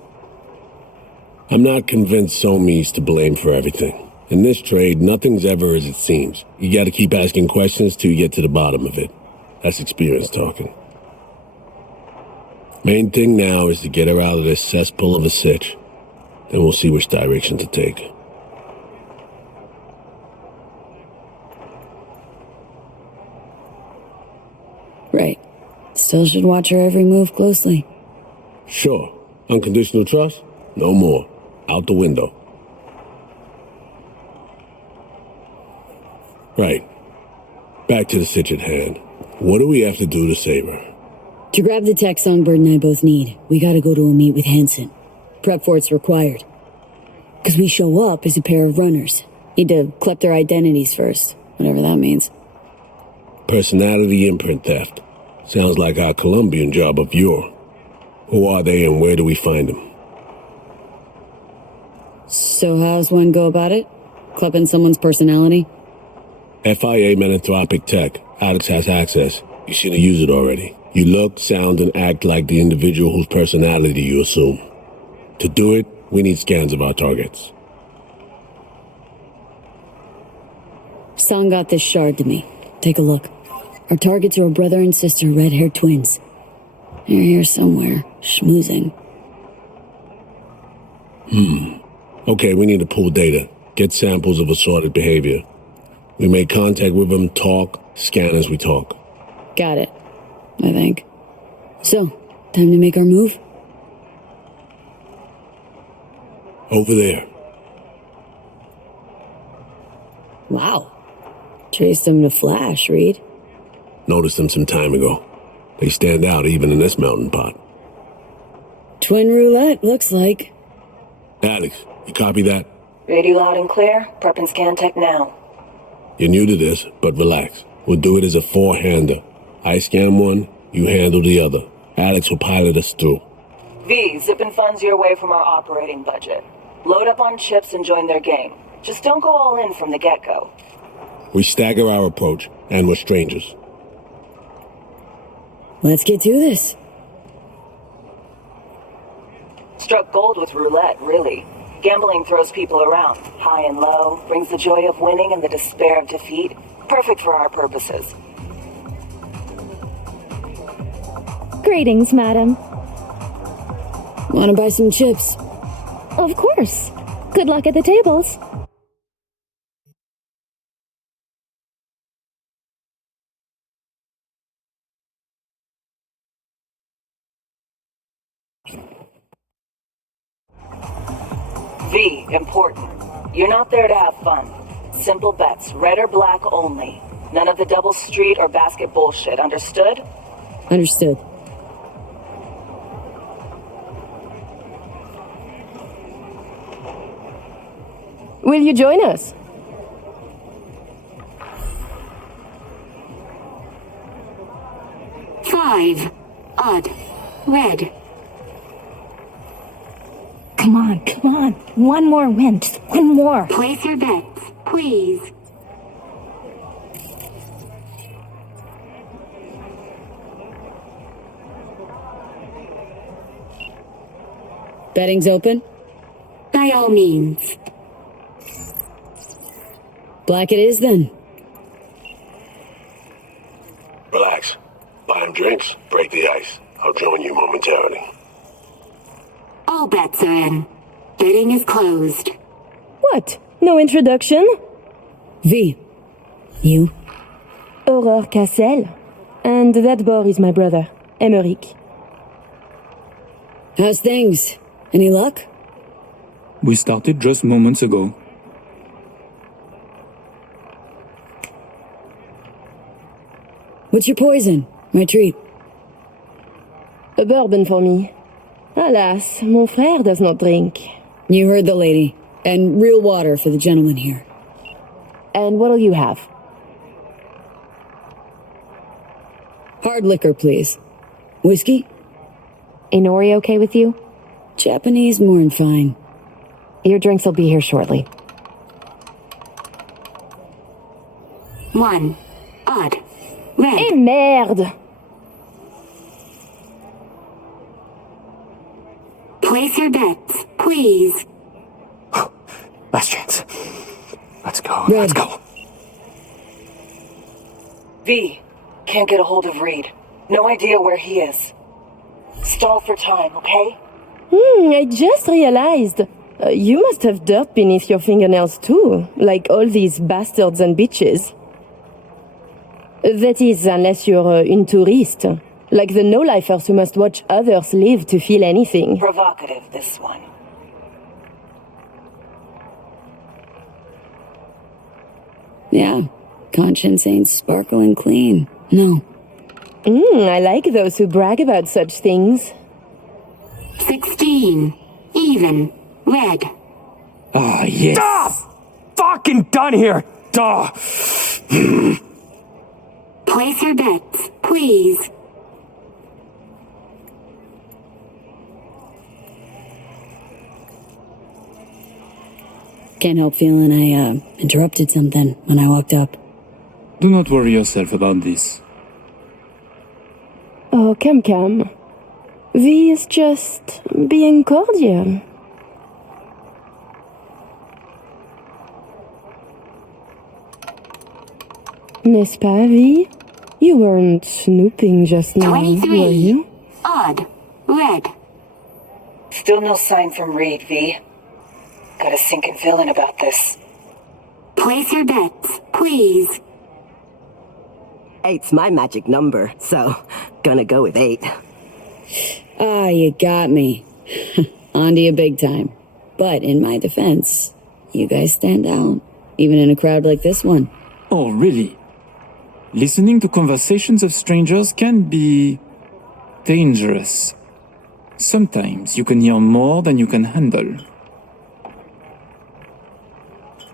I'm not convinced Somi's to blame for everything. In this trade, nothing's ever as it seems. You gotta keep asking questions till you get to the bottom of it. That's experience talking. Main thing now is to get her out of this cesspool of a sitch. Then we'll see which direction to take. Right. Still should watch her every move closely. Sure. Unconditional trust? No more. Out the window. Right. Back to the sitch at hand. What do we have to do to save her? To grab the tech Songbird and I both need, we gotta go to a meet with Hansen. Prep for it's required. Because we show up as a pair of runners. Need to collect their identities first, whatever that means. Personality imprint theft. Sounds like our Colombian job of yore. Who are they and where do we find them? So how's one go about it? Clipping someone's personality? FIA Menanthropic Tech. Alex has access. You should have used it already. You look, sound, and act like the individual whose personality you assume. To do it, we need scans of our targets. Song got this shard to me. Take a look. Our targets are a brother and sister red-haired twins. They're here somewhere, schmoozing. Okay, we need to pull data. Get samples of assorted behavior. We make contact with them, talk, scan as we talk. Got it, I think. So, Time to make our move? Over there. Wow. Traced them to Flash, Reed. Noticed them some time ago. They stand out even in this melting pot. Twin roulette, looks like. Alex, you copy that? Read you loud and clear. Prep and scan tech now. You're new to this, but relax. We'll do it as a four-hander. I scan one, you handle the other. Alex will pilot us through. V, zipping funds your way from our operating budget. Load up on chips and join their game. Just don't go all in from the get-go. We stagger our approach, and we're strangers. Let's get to this. Struck gold with roulette, really. Gambling throws people around, high and low, brings the joy of winning and the despair of defeat. Perfect for our purposes. Greetings, madam. Want to buy some chips? Of course. Good luck at the tables. V, important. You're not there to have fun. Simple bets, red or black only. None of the double street or basket bullshit, understood? Understood. Will you join us? Five. Odd. Red. Come on. One more win, just one more. Place your bets, please. Betting's open? By all means. Black it is, then. Relax. Buy him drinks, break the ice. I'll join you momentarily. All bets are in. Bidding is closed. What? No introduction? V. You? Aurore Cassel. And that boy is my brother, Emmerich. How's things? Any luck? We started just moments ago. What's your poison? My treat. A bourbon for me. Alas, mon frère does not drink. You heard the lady. And real water for the gentleman here. And what'll you have? Hard liquor, please. Whiskey? Inori okay with you? Japanese more'n fine. Your drinks will be here shortly. One. Odd. Red. Eh merde! Place your bets, please. Last chance. Let's go. Red. Let's go. V, can't get a hold of Reed. No idea where he is. Stall for time, okay? I just realized. You must have dirt beneath your fingernails too, like all these bastards and bitches. That is, unless you're une touriste. Like the no-lifers who must watch others live to feel anything. Provocative, this one. Yeah. Conscience ain't sparkling clean. No. I like those who brag about such things. 16. Even. Red. Ah, yes. Duh! Fucking done here. Duh. Place your bets, please. Can't help feeling I, interrupted something when I walked up. Do not worry yourself about this. Oh, come. V is just being cordial. N'est-ce pas, V? You weren't snooping just now, 23. were you? Odd. Red. Still no sign from Reed, V. Got a sinking feeling about this. Place your bets, please. 8's my magic number, so gonna go with 8. Ah, you got me. Onto you big time. But in my defense, you guys stand out, even in a crowd like this one. Oh, really? Listening to conversations of strangers can be dangerous. Sometimes you can hear more than you can handle.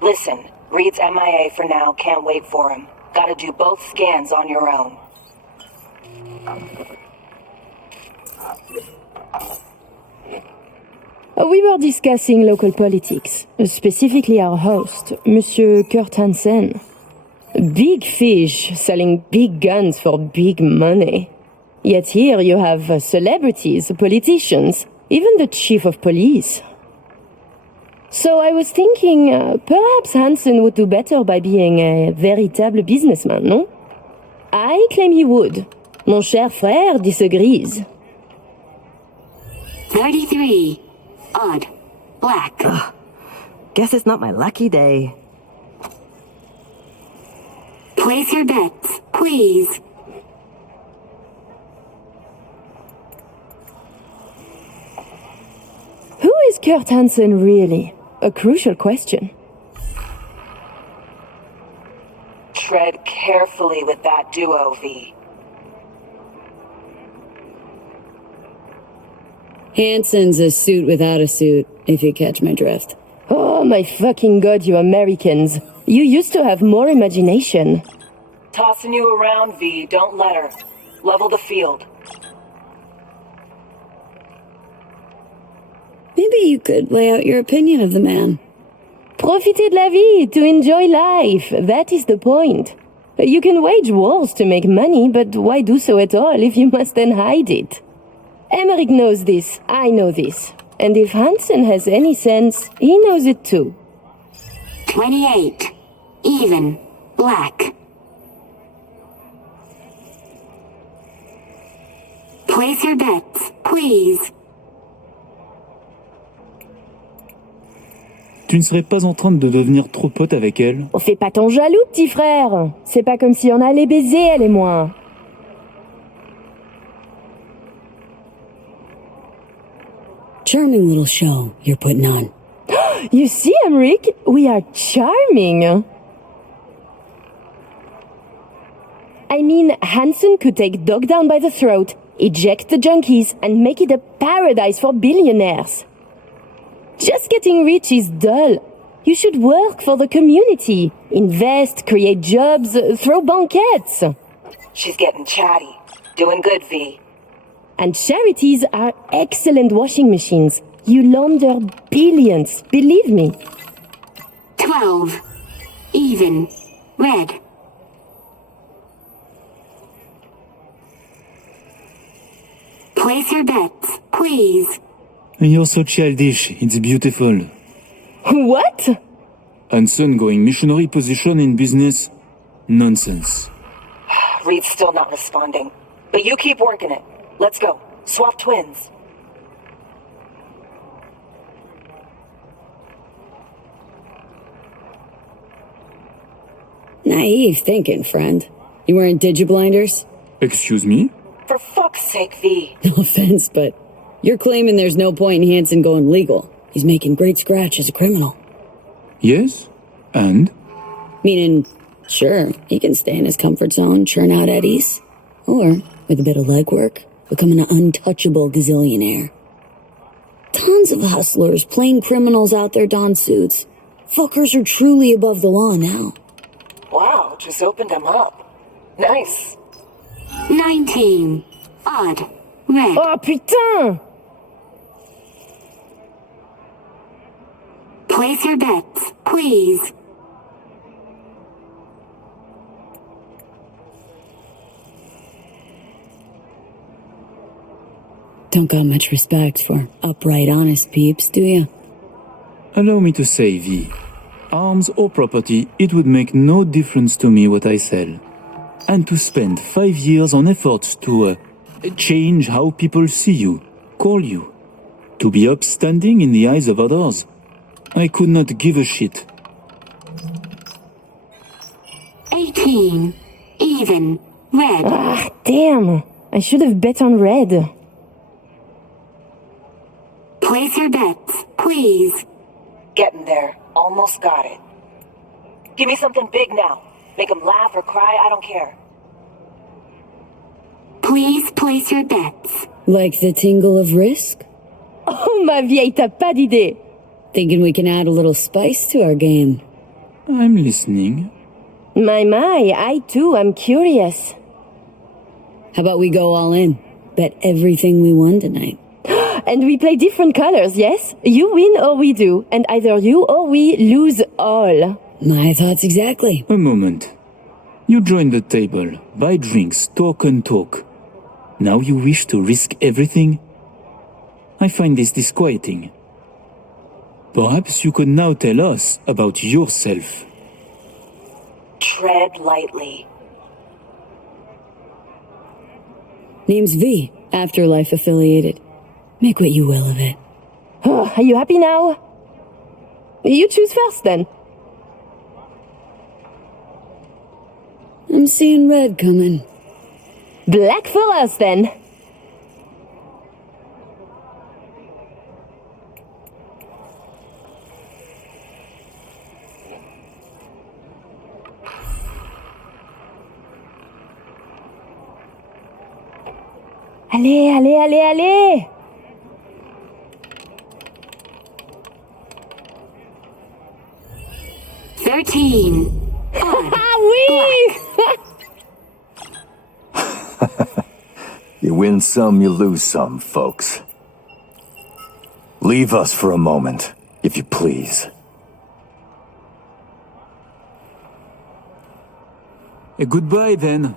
Listen, Reed's MIA for now. Can't wait for him. Gotta do both scans on your own. We were discussing local politics, specifically our host, Monsieur Kurt Hansen. Big fish selling big guns for big money. Yet here you have celebrities, politicians, even the chief of police. So I was thinking, perhaps Hansen would do better by being a véritable businessman, no? I claim he would. Mon cher frère disagrees. 33. Odd. Black. Guess it's not my lucky day. Place your bets, please. Who is Kurt Hansen really? A crucial question. Tread carefully with that duo, V. Hansen's a suit without a suit, if you catch my drift. Oh my fucking god, you Americans. You used to have more imagination. Tossing you around, V. Don't let her. Level the field. Maybe you could lay out your opinion of the man. Profiter de la vie, to enjoy life. That is the point. You can wage wars to make money, but why do so at all if you must then hide it? Emmerich knows this, I know this. And if Hansen has any sense, he knows it too. 28. Even. Black. Place your bets, please. Tu ne serais pas en train de devenir trop pote avec elle? On fait pas ton jaloux, petit frère. C'est pas comme si on allait baiser, elle et moi. Charming little show you're putting on. You see, Emmerich, we are charming. I mean, Hansen could take Dog down by the throat, eject the junkies, and make it a paradise for billionaires. Just getting rich is dull. You should work for the community. Invest, create jobs, throw banquets. She's getting chatty. Doing good, V. And charities are excellent washing machines. You launder billions, believe me. 12. Even. Red. Place your bets, please. You're so childish, it's beautiful. What? Hansen going missionary position in business? Nonsense. Reed's still not responding. But you keep working it. Let's go. Swap twins. Naive thinking, friend. You wearing digiblinders? Excuse me? For fuck's sake, V. No offense, but you're claiming there's no point in Hansen going legal. He's making great scratch as a criminal. Yes? And? Meaning, sure, he can stay in his comfort zone, churn out eddies. Or, with a bit of legwork, become an untouchable gazillionaire. Tons of hustlers, plain criminals out there don suits. Fuckers are truly above the law now. Wow, just opened him up. Nice. 19. Odd. Red. Oh, putain! Place your bets, please. Don't got much respect for upright, honest peeps, do you? Allow me to say, V. Arms or property, it would make no difference to me what I sell. And to spend 5 years on efforts to change how people see you, call you, to be upstanding in the eyes of others, I could not give a shit. 18. Even. Red. Ah, damn. I should have bet on red. Place your bets, please. Getting there. Almost got it. Give me something big now. Make them laugh or cry, I don't care. Please place your bets. Like the tingle of risk? Oh, ma vieille, t'as pas d'idée. Thinking we can add a little spice to our game. I'm listening. My, I too am curious. How about we go all in? Bet everything we won tonight. And we play different colors, yes? You win or we do, and either you or we lose all. My thoughts exactly. A moment. You join the table, buy drinks, talk and talk. Now you wish to risk everything? I find this disquieting. Perhaps you could now tell us about yourself. Tread lightly. Name's V, Afterlife affiliated. Make what you will of it. Oh, are you happy now? You choose first then. I'm seeing red coming. Black for us then. Allez, allez, allez, allez! Oui! You win some, you lose some, folks. Leave us for a moment, if you please. Goodbye, then.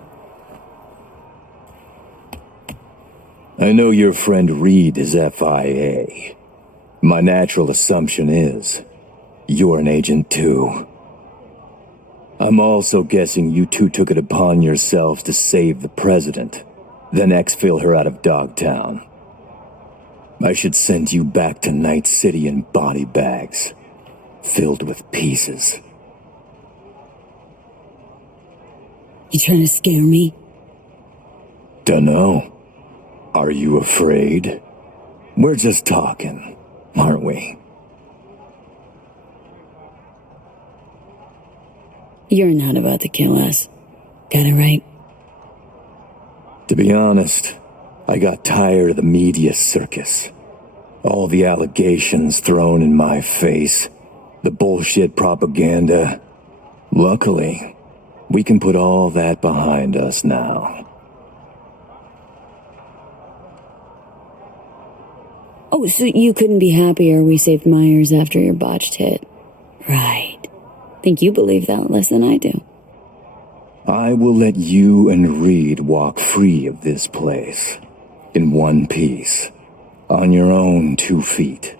I know your friend Reed is FIA. My natural assumption is, you're an agent too. I'm also guessing you two took it upon yourselves to save the president, then exfil her out of Dogtown. I should send you back to Night City in body bags, filled with pieces. You trying to scare me? Dunno. Are you afraid? We're just talking, aren't we? You're not about to kill us. Got it right? To be honest, I got tired of the media circus. All the allegations thrown in my face, the bullshit propaganda. Luckily, we can put all that behind us now. Oh, so you couldn't be happier we saved Myers after your botched hit. Right. Think you believe that less than I do. I will let you and Reed walk free of this place. In one piece. On your own 2 feet.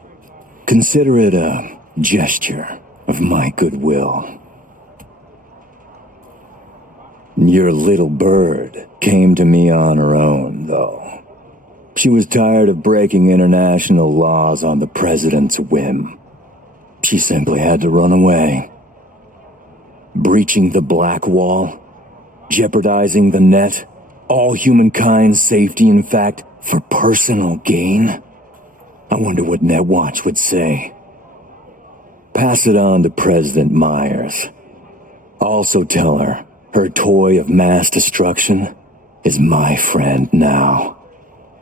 Consider it a gesture of my goodwill. Your little bird came to me on her own, though. She was tired of breaking international laws on the president's whim. She simply had to run away. Breaching the black wall, jeopardizing the net, all humankind's safety, in fact, for personal gain. I wonder what Netwatch would say. Pass it on to President Myers. Also tell her her toy of mass destruction is my friend now.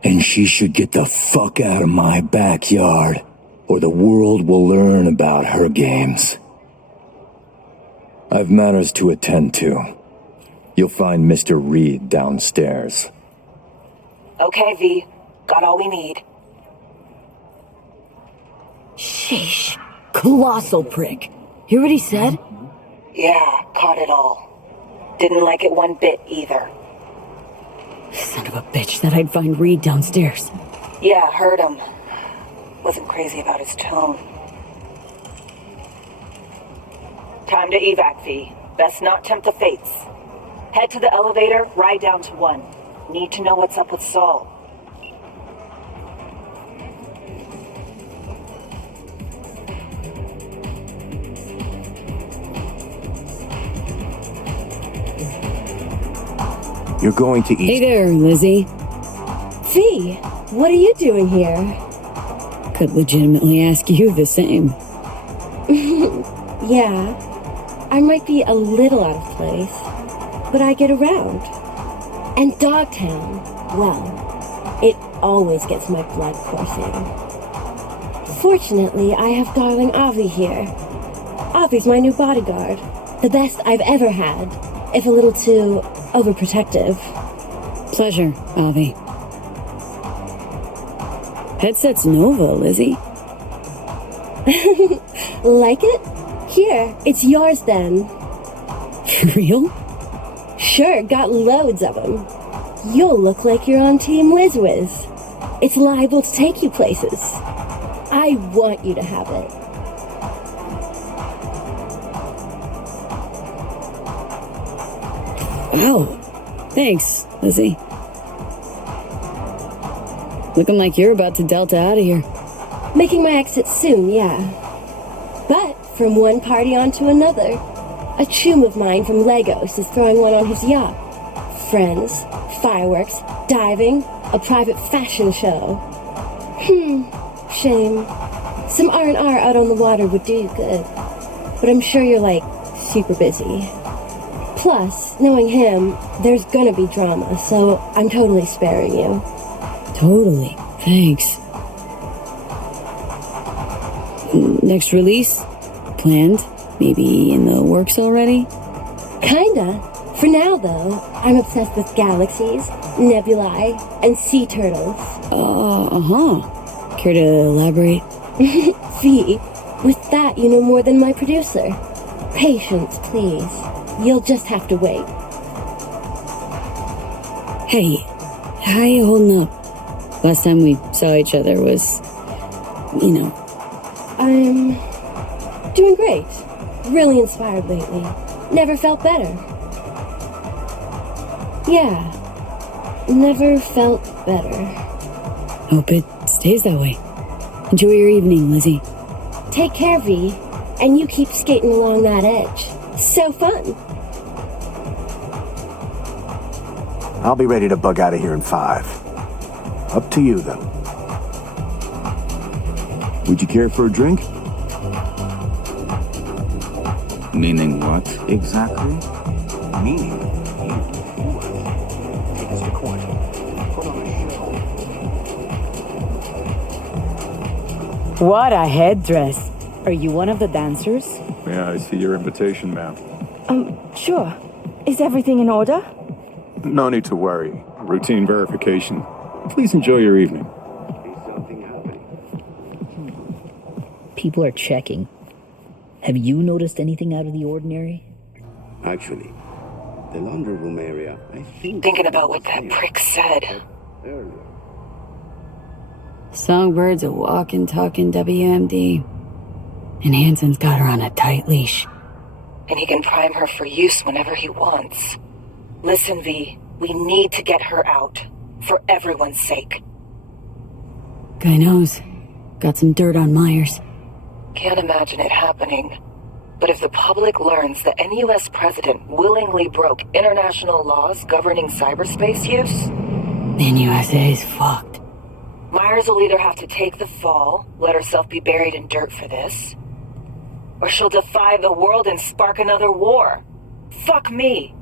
And she should get the fuck out of my backyard, or the world will learn about her games. I've matters to attend to. You'll find Mr. Reed downstairs. Okay, V. Got all we need. Sheesh. Colossal prick. Hear what he said? Yeah, caught it all. Didn't like it one bit either. Son of a bitch said I'd find Reed downstairs. Yeah, heard him. Wasn't crazy about his tone. Time to evac, V. Best not tempt the fates. Head to the elevator, ride down to 1. Need to know what's up with Saul. You're going to eat. Hey there, Lizzie. V, what are you doing here? could legitimately ask you the same. Yeah, I might be a little out of place, but I get around. And Dogtown, well, it always gets my blood coursing. Fortunately, I have darling Avi here. Avi's my new bodyguard. The best I've ever had, if a little too overprotective. Pleasure, Avi. Headset's Nova, Lizzie. Like it? Here, it's yours then. For real? Sure, got loads of them. You'll look like you're on Team WizWiz. It's liable to take you places. I want you to have it. Wow. Thanks, Lizzie. Looking like you're about to Delta out of here. Making my exit soon, yeah. But from one party onto another. A chum of mine from Lagos is throwing one on his yacht. Friends, fireworks, diving, a private fashion show. Shame. Some R&R out on the water would do you good. But I'm sure you're, like, super busy. Plus, knowing him, there's gonna be drama, so I'm totally sparing you. Totally. Thanks. Next release? Planned? Maybe in the works already? Kinda. For now, though, I'm obsessed with galaxies, nebulae, and sea turtles. Care to elaborate? V, with that you know more than my producer. Patience, please. You'll just have to wait. Hey, how you holding up? Last time we saw each other was, you know. I'm doing great. Really inspired lately. Never felt better. Yeah, never felt better. Hope it stays that way. Enjoy your evening, Lizzie. Take care, V, and you keep skating along that edge. So fun. I'll be ready to bug out of here in 5. Up to you, though. Would you care for a drink? Meaning what? Exactly. Meaning you. Take us to court. Put on a show. What a headdress. Are you one of the dancers? Yeah, I see your invitation, ma'am. Sure. Is everything in order? No need to worry. Routine verification. Please enjoy your evening. People are checking. Have you noticed anything out of the ordinary? Actually, the laundry room area, I think... Thinking about what that prick said. Songbird's a walking, talking WMD. And Hanson's got her on a tight leash. And he can prime her for use whenever he wants. Listen, V, we need to get her out. For everyone's sake. Guy knows. Got some dirt on Myers. Can't imagine it happening. But if the public learns that any US president willingly broke international laws governing cyberspace use... then USA's fucked. Myers will either have to take the fall, let herself be buried in dirt for this, or she'll defy the world and spark another war. Fuck me.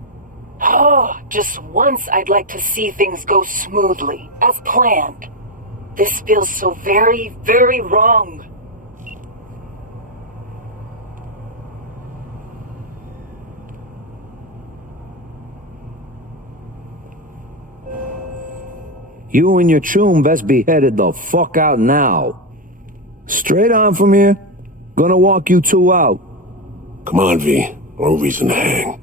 Oh, just once I'd like to see things go smoothly, as planned. This feels so very, very wrong. You and your chum best be headed the fuck out now. Straight on from here. Gonna walk you two out. Come on, V. No reason to hang.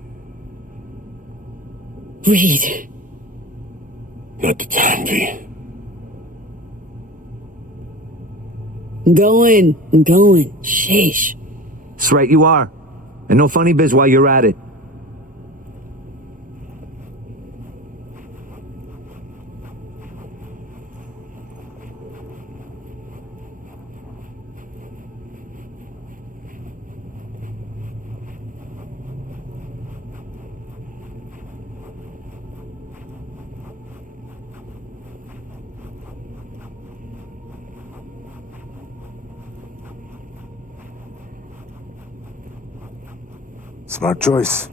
Reed. Not the time, V. I'm going. Sheesh. That's right you are. And no funny biz while you're at it. Smart choice.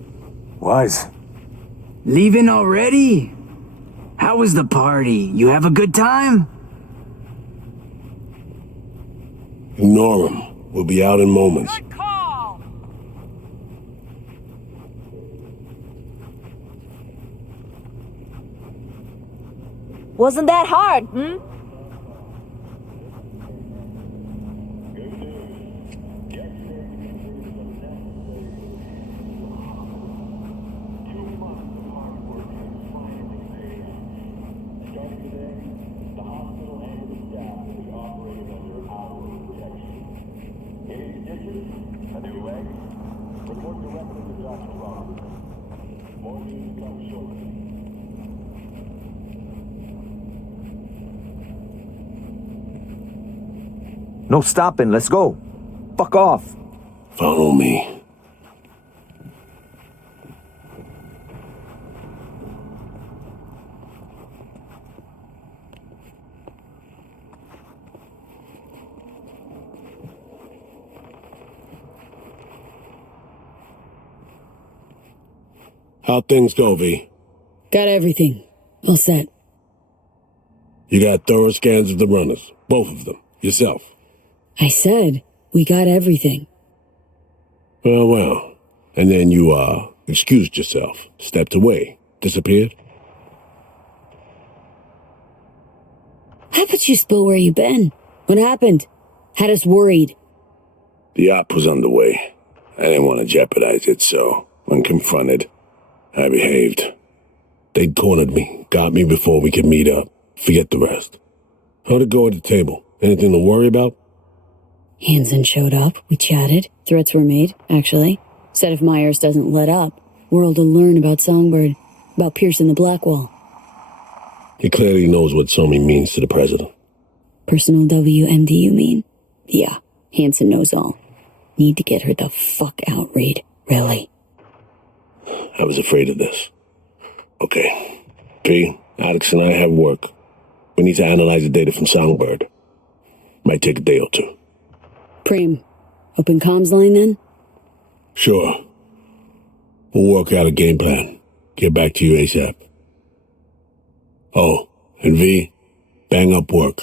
Wise. Leaving already? How was the party? You have a good time? Ignore him. We'll be out in moments. Wasn't that hard, hmm? No stopping, let's go. Fuck off. Follow me. How'd things go, V? Got everything. All set. You got thorough scans of the runners. Both of them. Yourself. I said, we got everything. Well. And then you, excused yourself. Stepped away. Disappeared? How about you spill where you been? What happened? Had us worried. The op was underway. I didn't want to jeopardize it, so, when confronted, I behaved. They cornered me, got me before we could meet up. Forget the rest. How'd it go at the table? Anything to worry about? Hansen showed up. We chatted. Threats were made, actually. Said if Myers doesn't let up, World will learn about Songbird, about piercing the Blackwall. He clearly knows what Somi means to the president. Personal WMD, you mean? Yeah, Hansen knows all. Need to get her the fuck out, Reed. Really. I was afraid of this. Okay. P, Alex and I have work. We need to analyze the data from Songbird. Might take a day or two. Preem, open comms line then? Sure. We'll work out a game plan. Get back to you ASAP. Oh, and V, bang up work.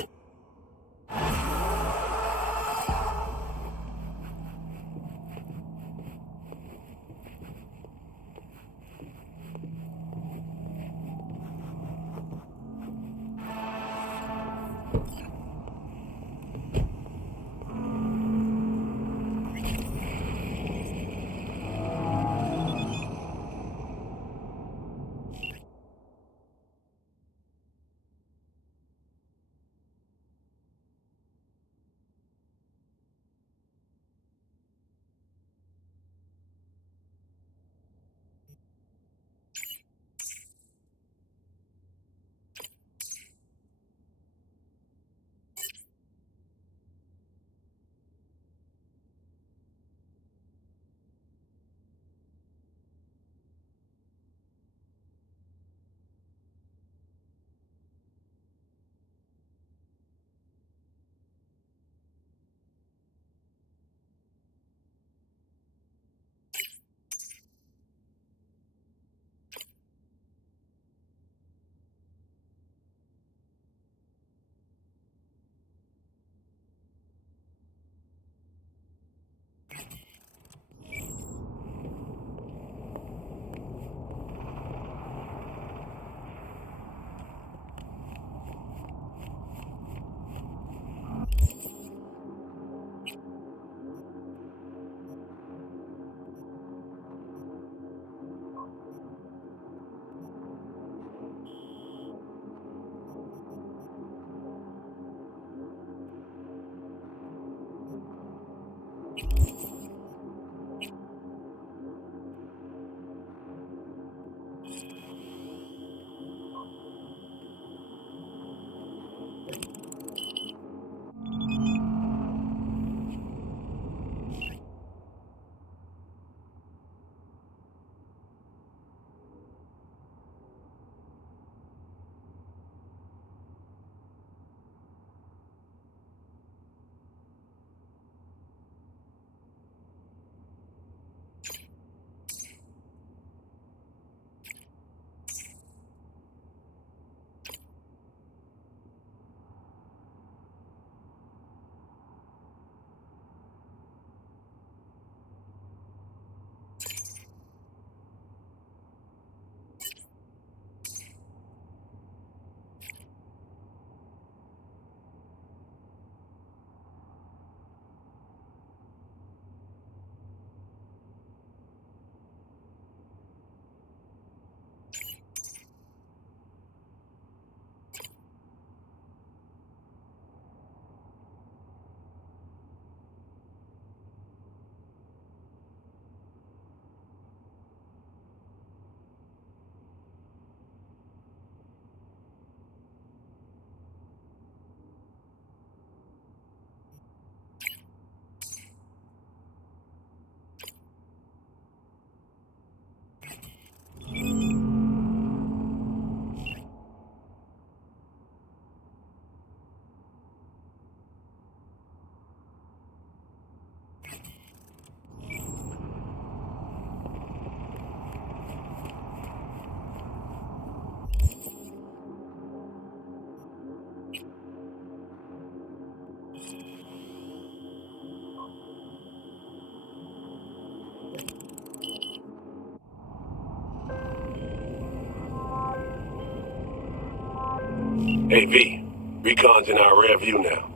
Hey, V. Recon's in our rear view now.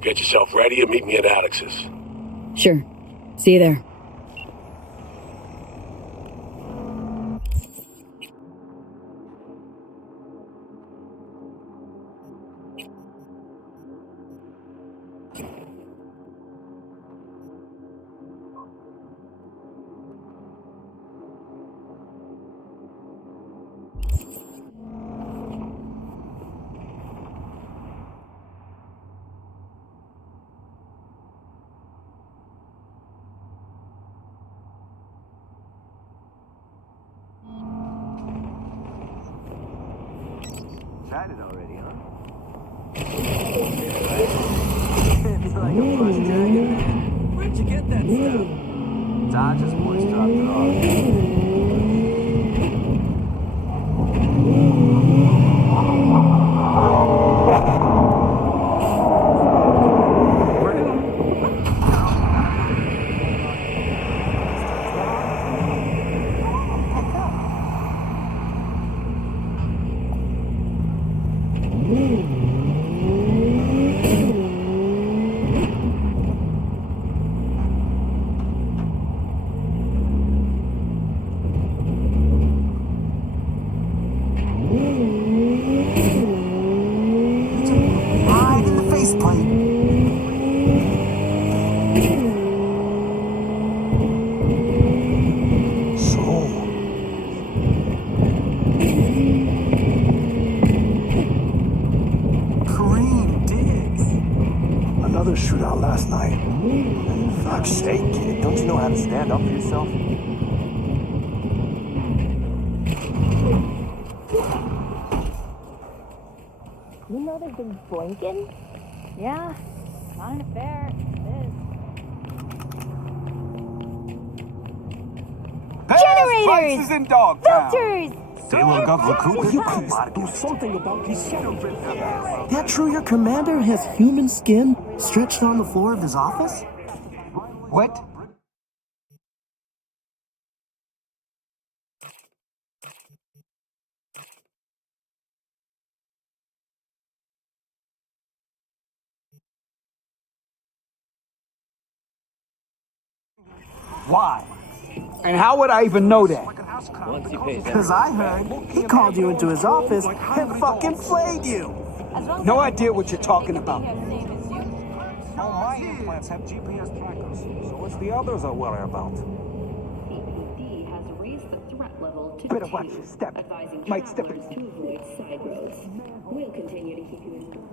Get yourself ready and meet me at Alex's. Sure. See you there. Excited already, huh? Where'd you get that stuff? Dodge's boys dropped it off. Right in the faceplate. Another shootout last night. Fuck's sake, kid. Don't you know how to stand up for yourself? You know they've been blinking? Yeah, kind of fair. Generators! Prices in Dogtown! Filters! Do something about these That true your commander has human skin stretched on the floor of his office? What? Why? And how would I even know that? Because I heard he called you into his office and fucking flayed you. No idea what you're talking about. All my implants have GPS trackers, so what's the others are worried about? Better watch your step. Might step in. We'll continue to keep you informed.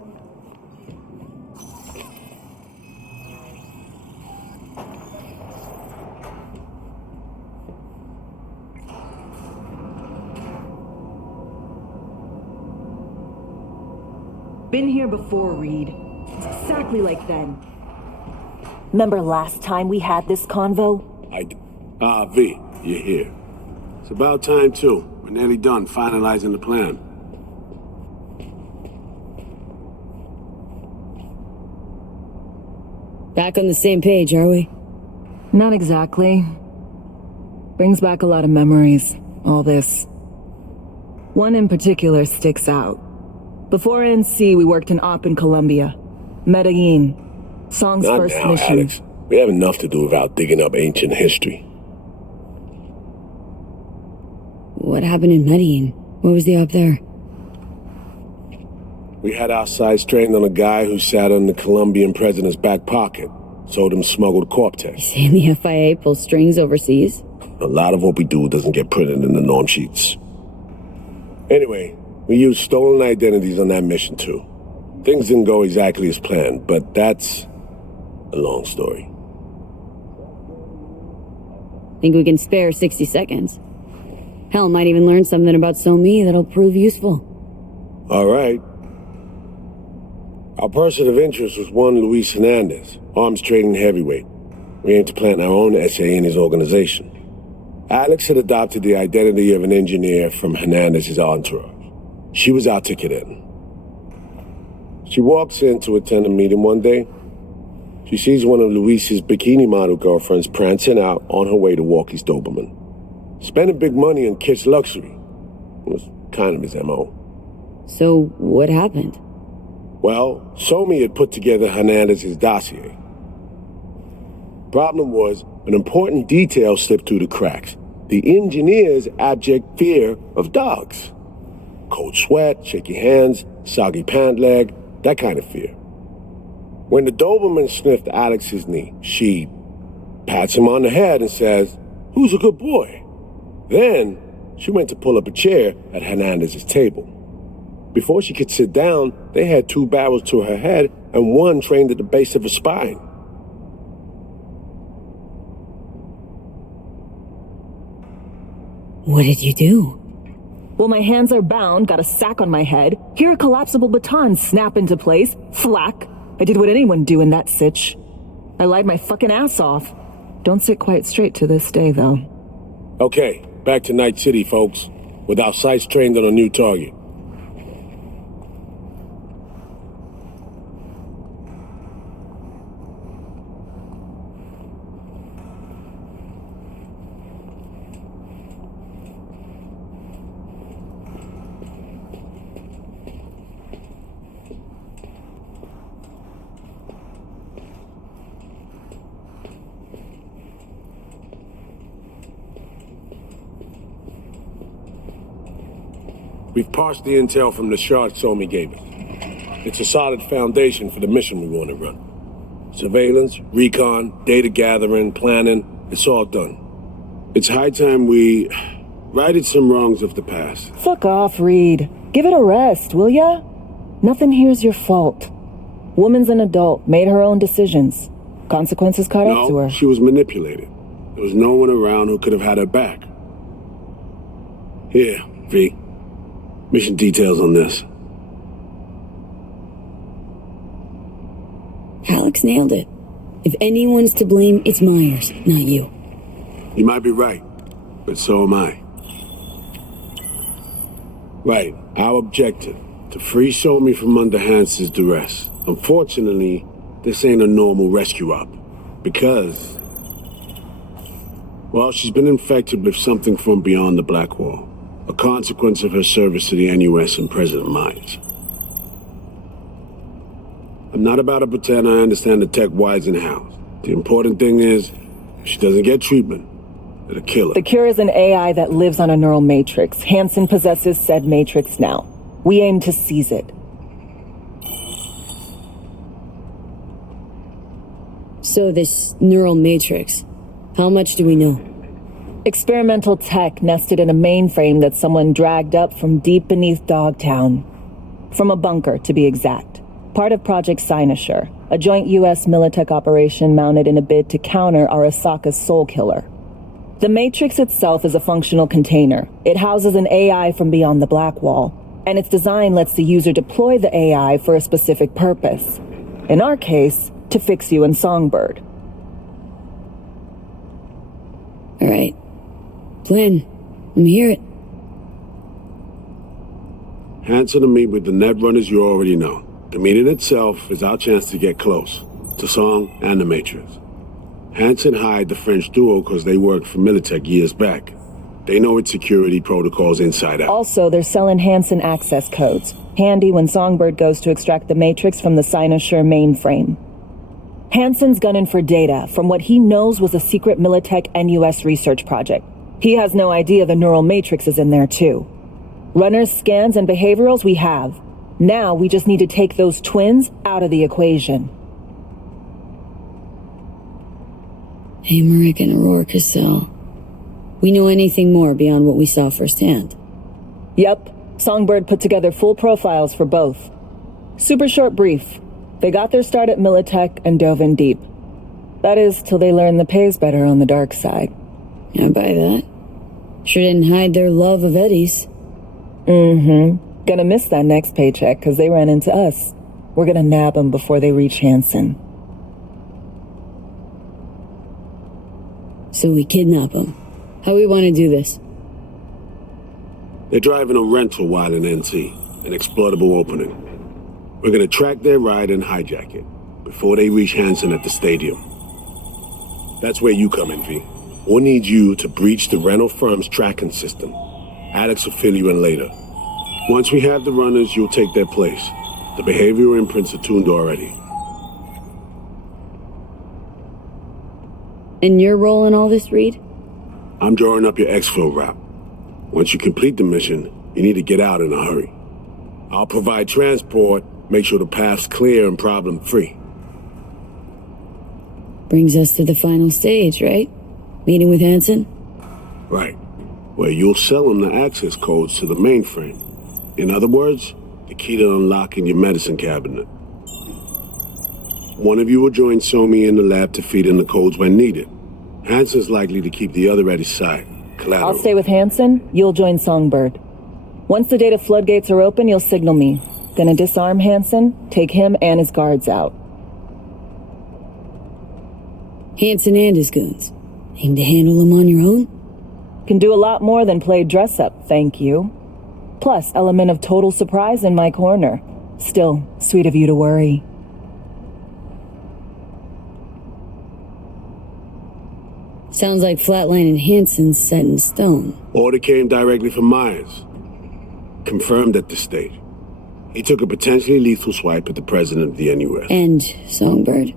Been here before, Reed. It's exactly like then. Remember last time we had this convo? V, you're here. It's about time, too. We're nearly done finalizing the plan. Back on the same page, are we? Not exactly. Brings back a lot of memories, all this. One in particular sticks out. Before NC, we worked an op in Colombia. Medellin. Song's Not first now, mission. Alex. We have enough to do without digging up ancient history. What happened in Medellin? What was the op there? We had our sights trained on a guy who sat on the Colombian president's back pocket. Sold him smuggled corp tests. Saying the FIA pulls strings overseas? A lot of what we do doesn't get printed in the norm sheets. Anyway, we used stolen identities on that mission too. Things didn't go exactly as planned, but that's a long story. Think we can spare 60 seconds? Hell, might even learn something about So-Me that'll prove useful. All right. Our person of interest was one Luis Hernandez, arms trading heavyweight. We aimed to plant our own SA in his organization. Alex had adopted the identity of an engineer from Hernandez's entourage. She was our ticket in. She walks in to attend a meeting one day. She sees one of Luis's bikini model girlfriends prancing out on her way to walk his Doberman. Spending big money on kitsch luxury was kind of his MO. So, what happened? Well, Somi had put together Hernandez's dossier. Problem was, an important detail slipped through the cracks. The engineer's abject fear of dogs. Cold sweat, shaky hands, soggy pant leg, that kind of fear. When the Doberman sniffed Alex's knee, she pats him on the head and says, "Who's a good boy?" Then, she went to pull up a chair at Hernandez's table. Before she could sit down, they had 2 barrels to her head and 1 trained at the base of her spine. What did you do? Well, my hands are bound, got a sack on my head. Here a collapsible baton snap into place. Thwack. I did what anyone do in that sitch. I lied my fucking ass off. Don't sit quite straight to this day, though. Okay, back to Night City, folks. With our sights trained on a new target. We've parsed the intel from the shard Somi gave us. It's a solid foundation for the mission we want to run. Surveillance, recon, data gathering, planning, it's all done. It's high time we righted some wrongs of the past. Fuck off, Reed. Give it a rest, will ya? Nothing here's your fault. Woman's an adult, made her own decisions. Consequences caught up to her. No, she was manipulated. There was no one around who could have had her back. Here, V. Mission details on this. Alex nailed it. If anyone's to blame, it's Myers, not you. You might be right, but so am I. Right, our objective, to free Somi from under Hansen's duress. Unfortunately, this ain't a normal rescue op, because, well, she's been infected with something from beyond the Black Wall. A consequence of her service to the NUS and President Myers. I'm not about to pretend I understand the tech whys and hows. The important thing is, if she doesn't get treatment, it'll kill her. The cure is an AI that lives on a neural matrix. Hansen possesses said matrix now. We aim to seize it. So this neural matrix, how much do we know? Experimental tech nested in a mainframe that someone dragged up from deep beneath Dogtown. From a bunker, to be exact. Part of Projekt Cynosure, a joint U.S. Militech operation mounted in a bid to counter Arasaka's soul killer. The Matrix itself is a functional container. It houses an AI from beyond the Black Wall, and its design lets the user deploy the AI for a specific purpose. In our case, to fix you and Songbird. All right. Plan. Let me hear it. Hansen and me with the net runners you already know. The meeting itself is our chance to get close. To Song and the Matrix. Hansen hired the French duo because they worked for Militech years back. They know its security protocols inside out. Also, they're selling Hansen access codes. Handy when Songbird goes to extract the Matrix from the Cynosure mainframe. Hansen's gunning for data from what he knows was a secret Militech NUS research project. He has no idea the neural matrix is in there too. Runners, scans, and behaviorals we have. Now we just need to take those twins out of the equation. Amaric and Aurora Cassell. We know anything more beyond what we saw firsthand? Yep. Songbird put together full profiles for both. Super short brief. They got their start at Militech and dove in deep. That is, till they learned the pay's better on the dark side. I buy that. Sure didn't hide their love of Eddie's. Mm-hmm. Gonna miss that next paycheck because they ran into us. We're gonna nab them before they reach Hansen. So we kidnap them. How we want to do this? They're driving a rental while in NT, an exploitable opening. We're gonna track their ride and hijack it before they reach Hansen at the stadium. That's where you come in, V. We'll need you to breach the rental firm's tracking system. Alex will fill you in later. Once we have the runners, you'll take their place. The behavioral imprints are tuned already. And your role in all this, Reed? I'm drawing up your exfil route. Once you complete the mission, you need to get out in a hurry. I'll provide transport, make sure the path's clear and problem-free. Brings us to the final stage, right? Meeting with Hansen? Right. Where you'll sell him the access codes to the mainframe. In other words, the key to unlocking your medicine cabinet. One of you will join Somi in the lab to feed in the codes when needed. Hansen's likely to keep the other at his side. Collateral. I'll stay with Hansen, you'll join Songbird. Once the data floodgates are open, you'll signal me. Gonna disarm Hansen, take him and his guards out. Hansen and his goons. Aim to handle them on your own? Can do a lot more than play dress-up, thank you. Plus, element of total surprise in my corner. Still, sweet of you to worry. Sounds like Flatline and Hansen's set in stone. Order came directly from Myers. Confirmed at this stage. He took a potentially lethal swipe at the president of the NUS. And Songbird?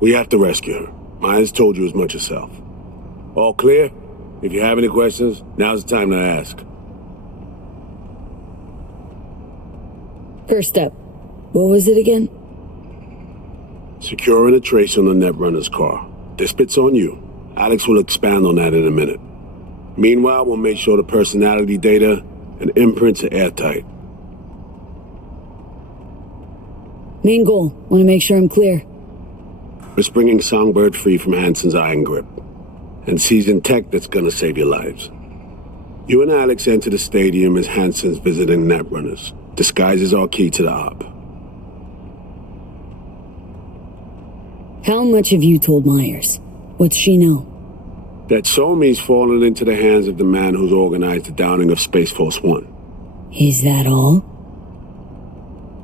We have to rescue her. Myers told you as much herself. All clear? If you have any questions, now's the time to ask. First up, what was it again? Securing a trace on the Netrunner's car. This bit's on you. Alex will expand on that in a minute. Meanwhile, we'll make sure the personality data and imprints are airtight. Main goal. Want to make sure I'm clear. We're bringing Songbird free from Hansen's iron grip. And seasoned tech that's gonna save your lives. You and Alex enter the stadium as Hansen's visiting Netrunners. Disguise is our key to the op. How much have you told Myers? What's she know? That Somi's fallen into the hands of the man who's organized the downing of Space Force One. Is that all?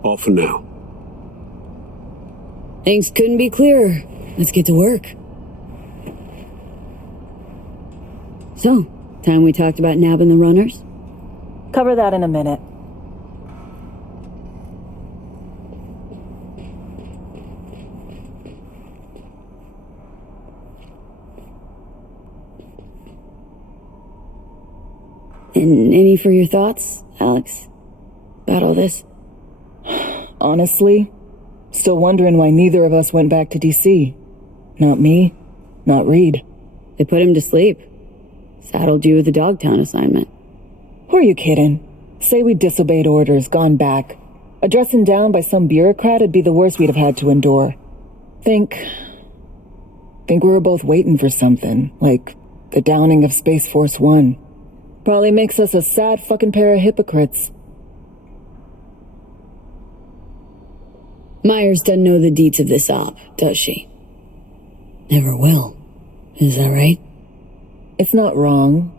All for now. Things couldn't be clearer. Let's get to work. So, time we talked about nabbing the runners? Cover that in a minute. And any for your thoughts, Alex? About all this? Honestly, still wondering why neither of us went back to DC. Not me, not Reed. They put him to sleep. Saddled you with the Dogtown assignment. Who are you kidding? Say we disobeyed orders, gone back. Addressing down by some bureaucrat would be the worst we'd have had to endure. Think we were both waiting for something, like the downing of Space Force One. Probably makes us a sad fucking pair of hypocrites. Myers doesn't know the deets of this op, does she? Never will. Is that right? It's not wrong.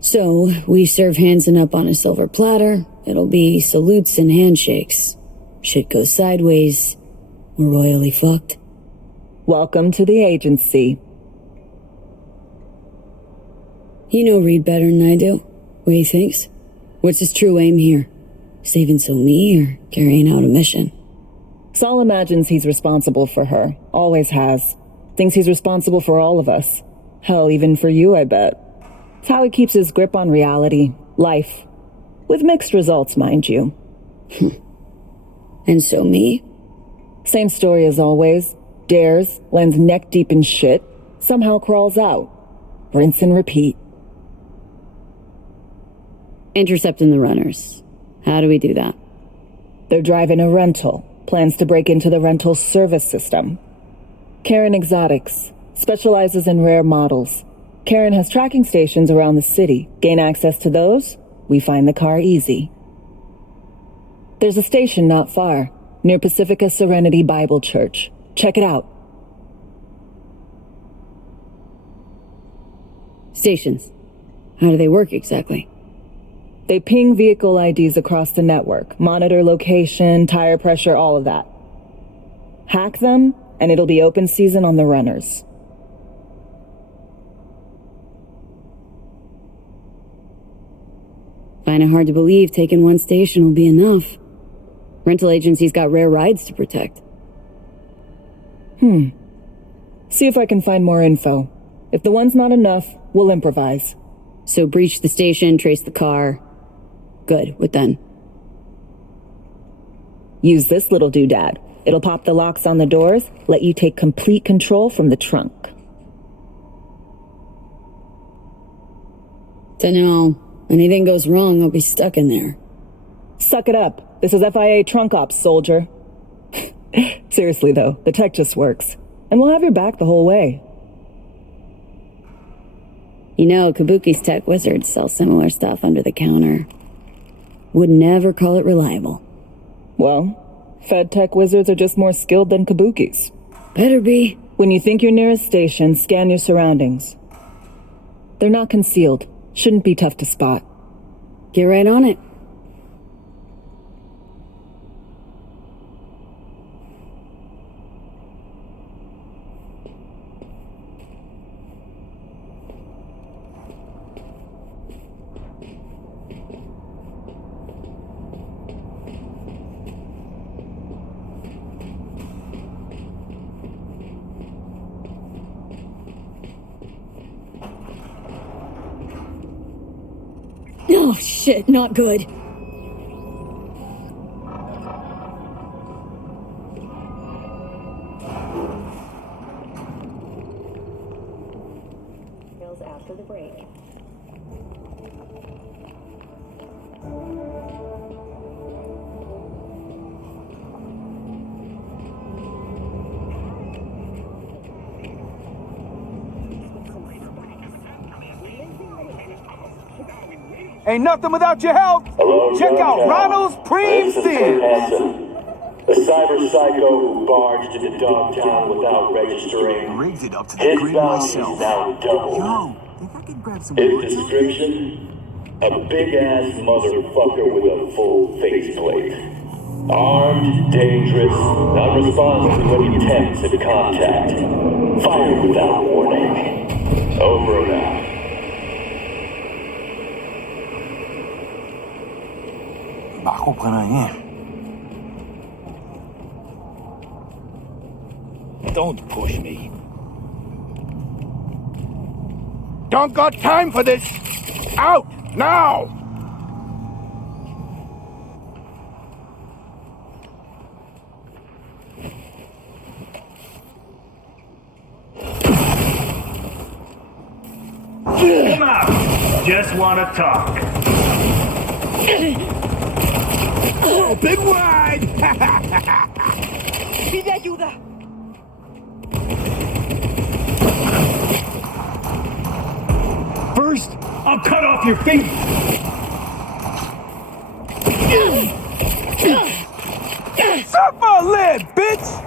So, we serve Hansen up on a silver platter. It'll be salutes and handshakes. Shit goes sideways. We're royally fucked. Welcome to the agency. You know Reed better than I do. What he thinks? What's his true aim here? Saving Somi or carrying out a mission? Saul imagines he's responsible for her. Always has. Thinks he's responsible for all of us. Hell, even for you, I bet. It's how he keeps his grip on reality. Life. With mixed results, mind you. And Somi? Same story as always. Dares, lands neck deep in shit, somehow crawls out. Rinse and repeat. Intercepting the runners. How do we do that? They're driving a rental. Plans to break into the rental service system. Karen Exotics. Specializes in rare models. Karen has tracking stations around the city. Gain access to those, we find the car easy. There's a station not far, near Pacifica Serenity Bible Church. Check it out. Stations. How do they work exactly? They ping vehicle IDs across the network, monitor location, tire pressure, all of that. Hack them, and it'll be open season on the runners. Find it hard to believe taking one station will be enough. Rental agencies got rare rides to protect. See if I can find more info. If the one's not enough, we'll improvise. So breach the station, trace the car. Good, what then? Use this little doodad. It'll pop the locks on the doors, let you take complete control from the trunk. Dunno. Anything goes wrong, I'll be stuck in there. Suck it up. This is FIA trunk ops, soldier. Seriously, though, the tech just works. And we'll have your back the whole way. You know, Kabuki's tech wizards sell similar stuff under the counter. Would never call it reliable. Well, Fed tech wizards are just more skilled than Kabukis. Better be. When you think you're near a station, scan your surroundings. They're not concealed. Shouldn't be tough to spot. Get right on it. Oh, shit, not good. After the break. Ain't nothing without your help. Hello, Check out Dogtown. Ronald's Preem This is Thin. Hanson, a cyber psycho who barged into Dogtown without registering. Rigged it up to the His grid bounty myself. is now double. Yo, think I can grab some His words? description? A big-ass motherfucker with a full faceplate. Armed, dangerous, unresponsive to any attempts at contact. Fired without warning. Over and out. Bah, comprenant rien. Don't push me. Don't got time for this. Out now. Come out. Just want to talk. Open wide. Pide ayuda. First, I'll cut off your feet. Suck my lid, bitch.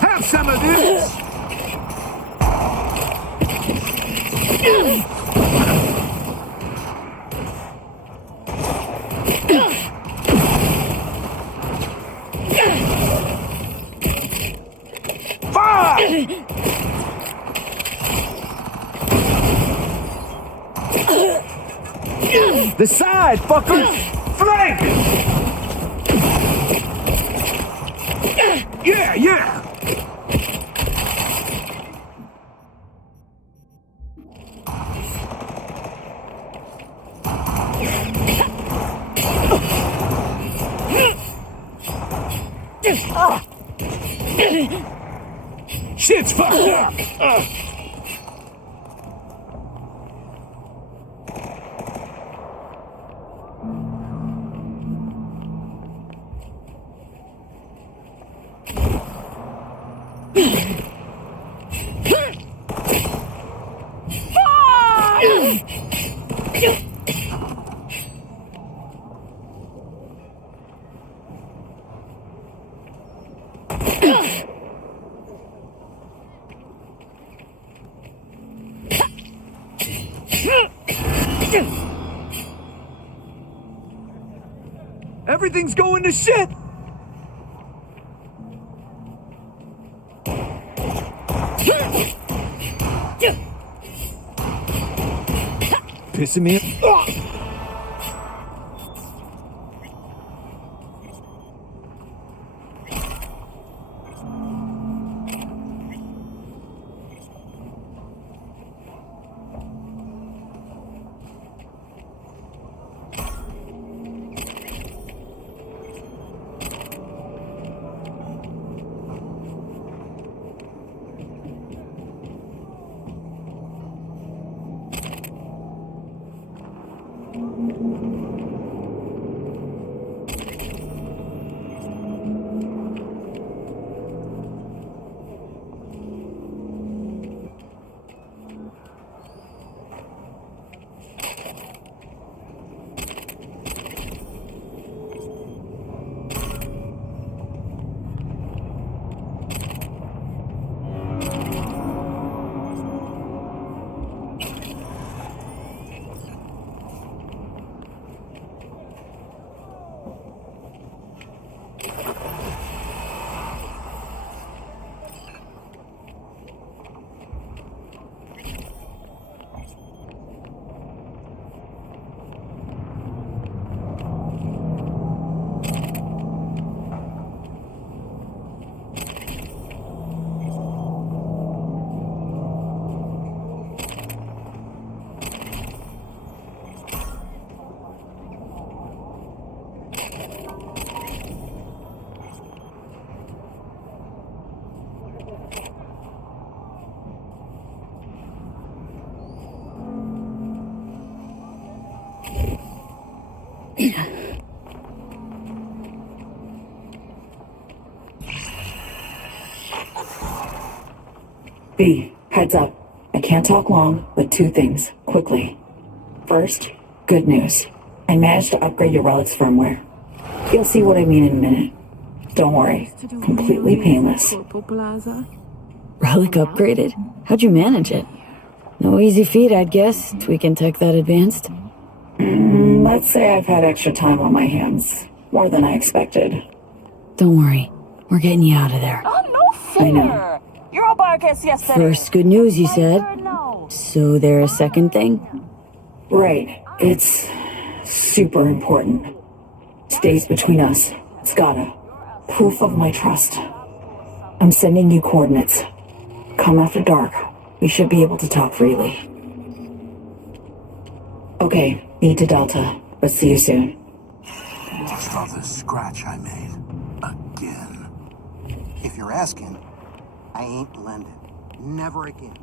Have some of this. Fire! The side, fuckers! Flank! Yeah, yeah! Shit's fucked up! Everything's going to shit! pissing me off. B, heads up. I can't talk long, but two things, quickly. First, good news. I managed to upgrade your relic's firmware. You'll see what I mean in a minute. Don't worry, completely painless. Relic upgraded? How'd you manage it? No easy feat, I'd guess, tweaking tech that advanced. Let's say I've had extra time on my hands. More than I expected. Don't worry, we're getting you out of there. Oh, no fear! I know. You're a barcus yesterday. First good news, you said. So there a second thing? Right. It's super important. Stays between us. It's gotta. Proof of my trust. I'm sending you coordinates. Come after dark. We should be able to talk freely. Okay, need to Delta, but see you soon. Just off the scratch I made. Again. If you're asking, I ain't lending. Never again.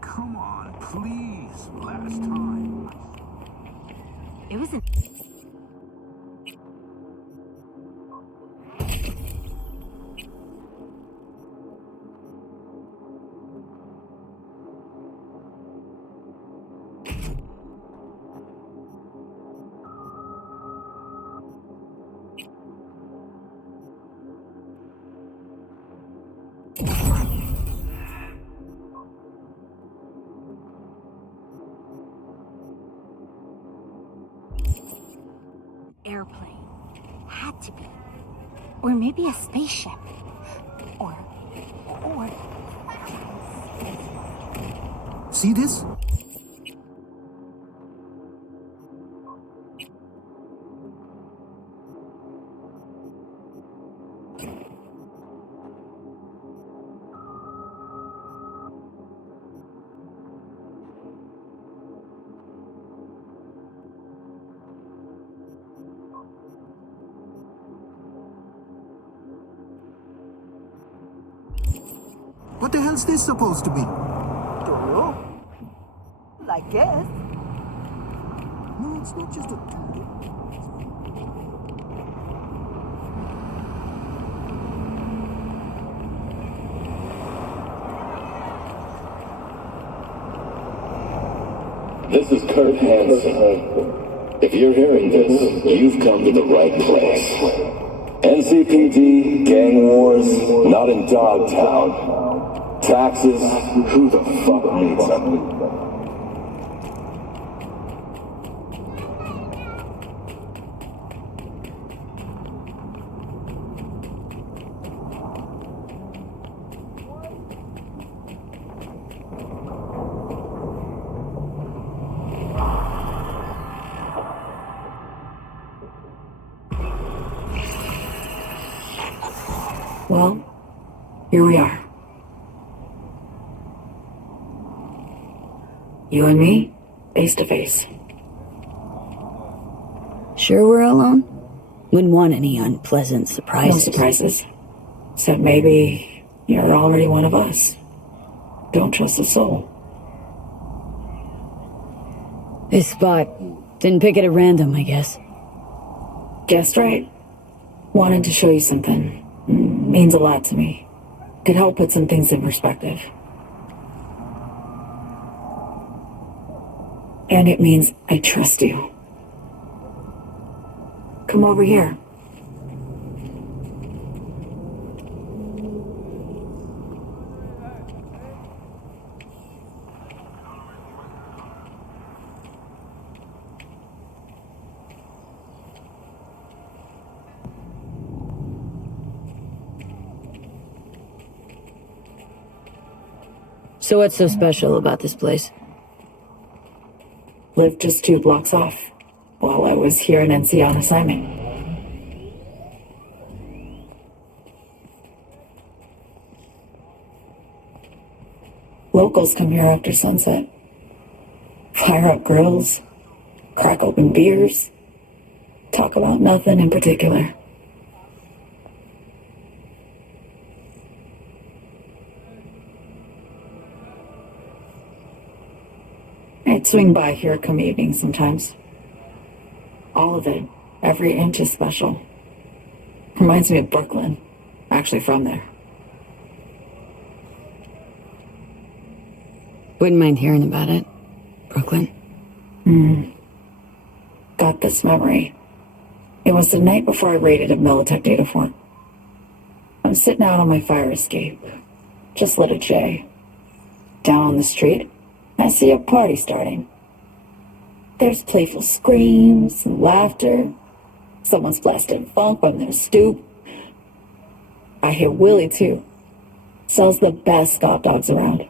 Come on, please. Last time. It was an... airplane. Had to be. Or maybe a spaceship. Or... See this? What the hell's this supposed to be? Don't know. I guess. No, it's not just a doodle. This is Kurt Hansen. If you're hearing this, you've come to the right place. NCPD, gang wars, not in Dogtown. Taxes, who the fuck needs them? Well, here we are. You and me, face to face. Sure we're alone? Wouldn't want any unpleasant surprises. No surprises. Except maybe you're already one of us. Don't trust a soul. This spot. Didn't pick it at random, I guess. Guessed right. Wanted to show you something. Means a lot to me. Could help put some things in perspective. And it means I trust you. Come over here. So what's so special about this place? Lived just 2 blocks off while I was here in NC on assignment. Locals come here after sunset. Fire up grills, crack open beers, talk about nothing in particular. I'd swing by here come evening sometimes. All of it, every inch is special. Reminds me of Brooklyn. Actually from there. Wouldn't mind hearing about it. Brooklyn. Got this memory. It was the night before I raided a Militech data fort. I'm sitting out on my fire escape. Just lit a J. Down on the street, I see a party starting. There's playful screams and laughter. Someone's blasting funk from their stoop. I hear Willie, too. Sells the best scout dogs around.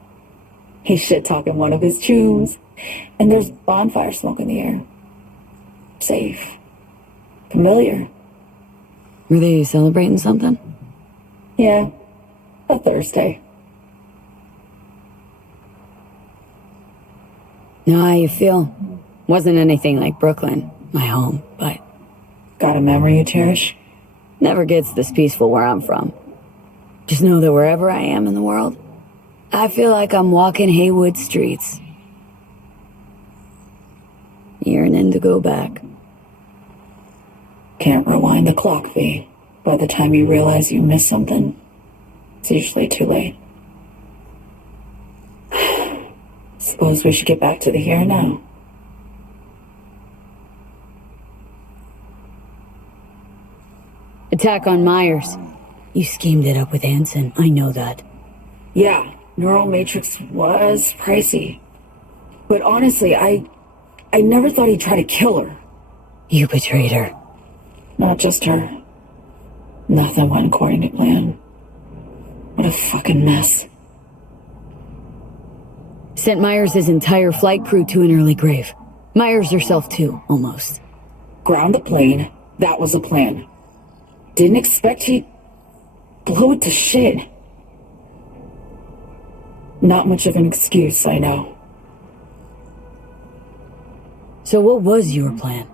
He's shit-talking one of his chews, and there's bonfire smoke in the air. Safe. Familiar. Were they celebrating something? Yeah. A Thursday. Know how you feel. Wasn't anything like Brooklyn, my home, but... Got a memory you cherish? Never gets this peaceful where I'm from. Just know that wherever I am in the world, I feel like I'm walking Haywood streets. Yearning to go back. Can't rewind the clock, V. By the time you realize you missed something, it's usually too late. Suppose we should get back to the here and now. Attack on Myers. You schemed it up with Hansen, I know that. Yeah, Neural Matrix was pricey. But honestly, I never thought he'd try to kill her. You betrayed her. Not just her. Nothing went according to plan. What a fucking mess. Sent Myers' entire flight crew to an early grave. Myers herself too, almost. Ground the plane. That was the plan. Didn't expect he'd blow it to shit. Not much of an excuse, I know. So what was your plan?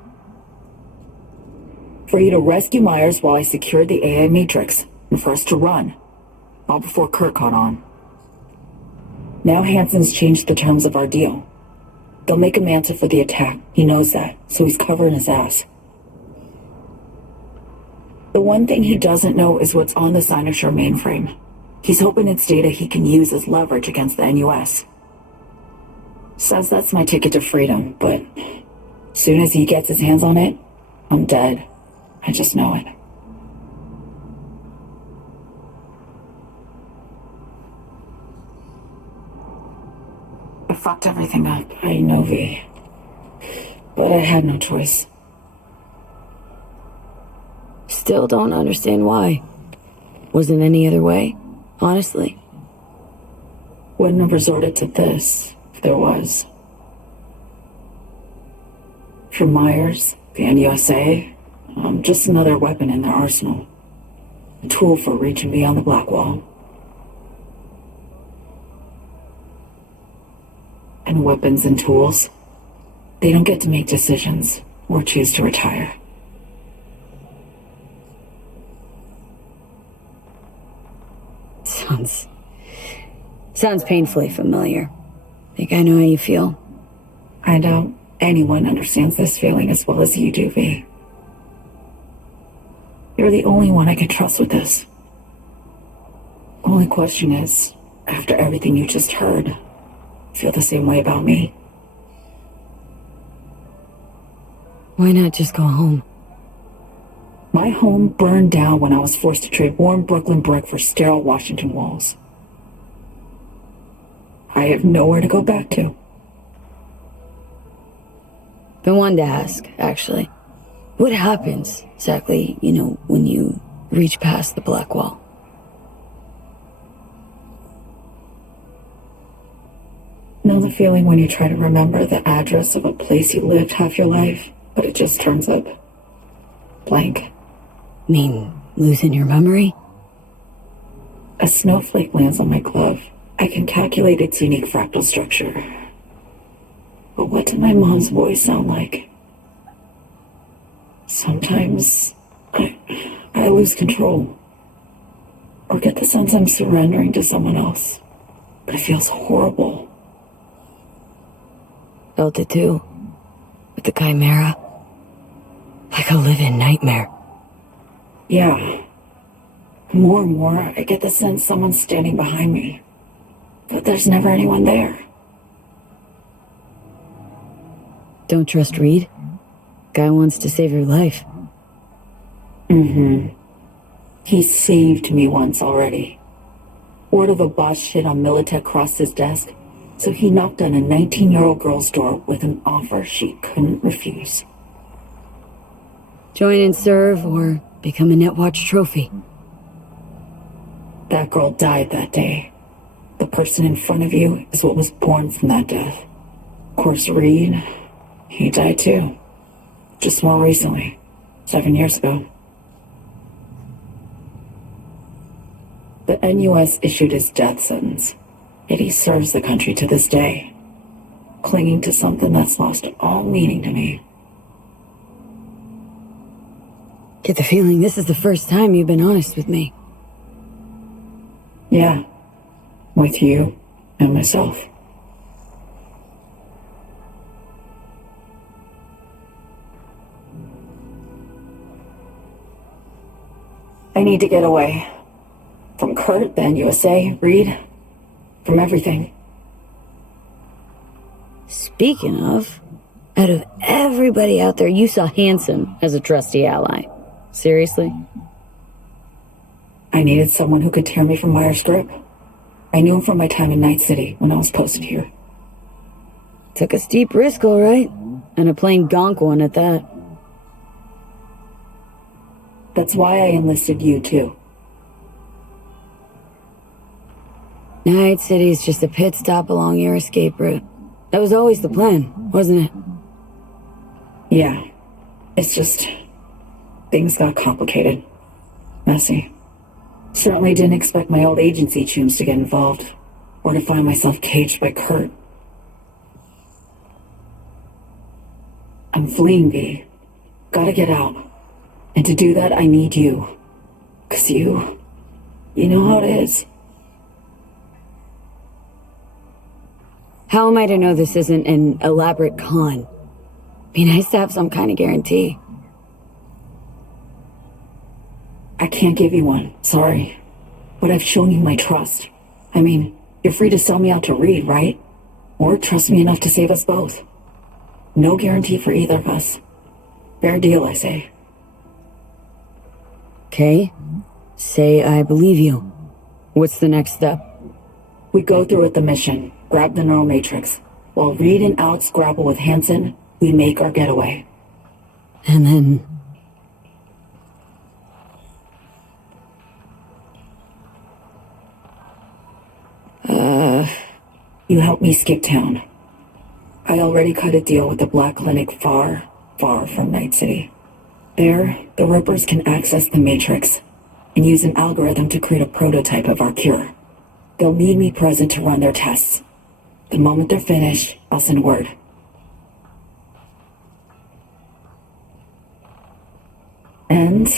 For you to rescue Myers while I secured the AI Matrix, and for us to run. All before Kurt caught on. Now Hansen's changed the terms of our deal. They'll make him answer for the attack. He knows that, so he's covering his ass. The one thing he doesn't know is what's on the Cynosure mainframe. He's hoping it's data he can use as leverage against the NUS. Says that's my ticket to freedom, but soon as he gets his hands on it, I'm dead. I just know it. I fucked everything up, I know, V. But I had no choice. Still don't understand why. Wasn't any other way, honestly. Wouldn't have resorted to this if there was. For Myers, the NUSA, I'm just another weapon in their arsenal. A tool for reaching beyond the black wall. And weapons and tools, they don't get to make decisions or choose to retire. Sounds painfully familiar. Think I know how you feel. I doubt anyone understands this feeling as well as you do, V. You're the only one I can trust with this. Only question is, after everything you just heard, feel the same way about me? Why not just go home? My home burned down when I was forced to trade warm Brooklyn brick for sterile Washington walls. I have nowhere to go back to. Been wanting to ask, actually. What happens exactly, when you reach past the black wall? Know the feeling when you try to remember the address of a place you lived half your life, but it just turns up blank? Mean losing your memory? A snowflake lands on my glove. I can calculate its unique fractal structure. But what did my mom's voice sound like? Sometimes I lose control. Or get the sense I'm surrendering to someone else. But it feels horrible. Felt it too. With the Chimera. Like a living nightmare. Yeah. More and more, I get the sense someone's standing behind me. But there's never anyone there. Don't trust Reed? Guy wants to save your life. Mm-hmm. He saved me once already. Word of a boss shit on Militech crossed his desk, so he knocked on a 19-year-old girl's door with an offer she couldn't refuse. Join and serve, or become a Netwatch trophy. That girl died that day. The person in front of you is what was born from that death. Of course, Reed, he died too. Just more recently. 7 years ago. The NUS issued his death sentence, yet he serves the country to this day, clinging to something that's lost all meaning to me. Get the feeling this is the first time you've been honest with me. Yeah. With you and myself. I need to get away. From Kurt, then USA, Reed. From everything. Speaking of, out of everybody out there, you saw Hansen as a trusty ally. Seriously? I needed someone who could tear me from Myers' grip. I knew him from my time in Night City when I was posted here. Took a steep risk, all right. And a plain gonk one at that. That's why I enlisted you, too. Night City's just a pit stop along your escape route. That was always the plan, wasn't it? Yeah. It's just... things got complicated. Messy. Certainly didn't expect my old agency tunes to get involved, or to find myself caged by Kurt. I'm fleeing, V. Gotta get out. And to do that, I need you. 'Cause you know how it is. How am I to know this isn't an elaborate con? Be nice to have some kind of guarantee. I can't give you one, sorry. But I've shown you my trust. I mean, you're free to sell me out to Reed, right? Or trust me enough to save us both. No guarantee for either of us. Fair deal, I say. Okay. Say I believe you. What's the next step? We go through with the mission, grab the neural matrix. While Reed and Alex grapple with Hansen, we make our getaway. And then... You help me skip town. I already cut a deal with the Black Clinic far, far from Night City. There, the Rippers can access the Matrix. and use an algorithm to create a prototype of our cure. They'll need me present to run their tests. The moment they're finished, I'll send word. And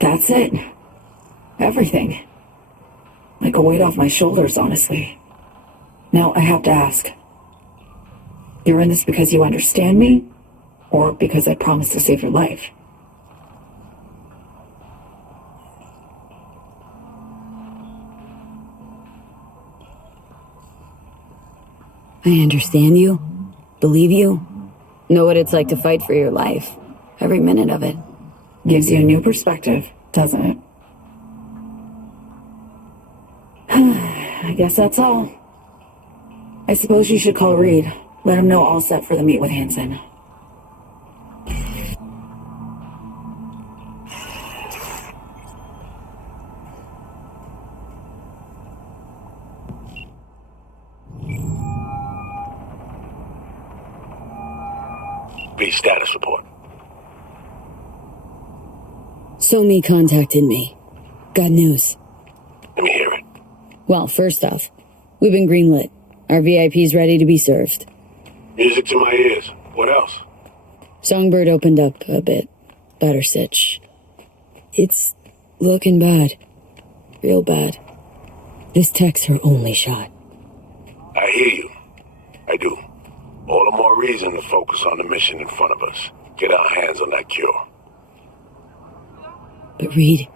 that's it. Everything. Like a weight off my shoulders, honestly. Now I have to ask. You're in this because you understand me? Or because I promised to save your life? I understand you, believe you, know what it's like to fight for your life. Every minute of it. Gives you a new perspective, doesn't it? I guess that's all. I suppose you should call Reed. Let him know all set for the meet with Hansen. B status report. Somi contacted me. Got news. Let me hear it. Well, first off, we've been greenlit. Our VIP's ready to be served. Music to my ears. What else? Songbird opened up a bit. About her sitch. It's looking bad. Real bad. This tech's her only shot. I hear you. I do. All the more reason to focus on the mission in front of us. Get our hands on that cure. But Reed,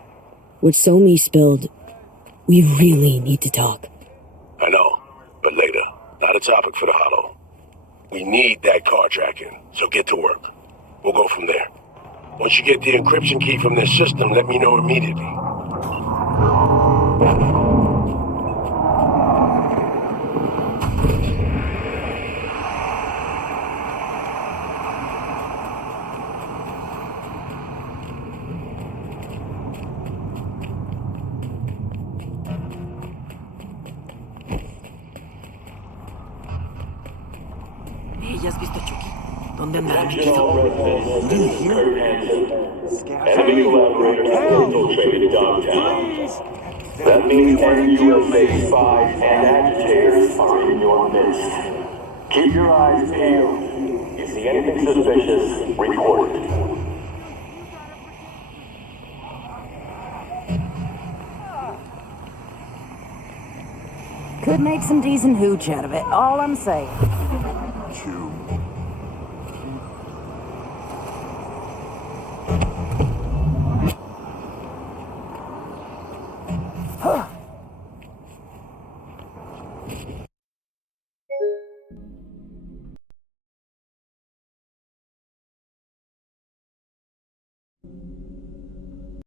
what Somi spilled, we really need to talk. I know, but later. Not a topic for the Hollow. We need that car tracking, so get to work. We'll go from there. Once you get the encryption key from this system, let me know immediately. ¿Ya has visto a Chucky? ¿Dónde anda? Enemy collaborators have infiltrated downtown. That means NUSA spies and agitators are in your midst. Keep your eyes peeled. You see anything suspicious, report it. Could make some decent hooch out of it, all I'm saying. Chew.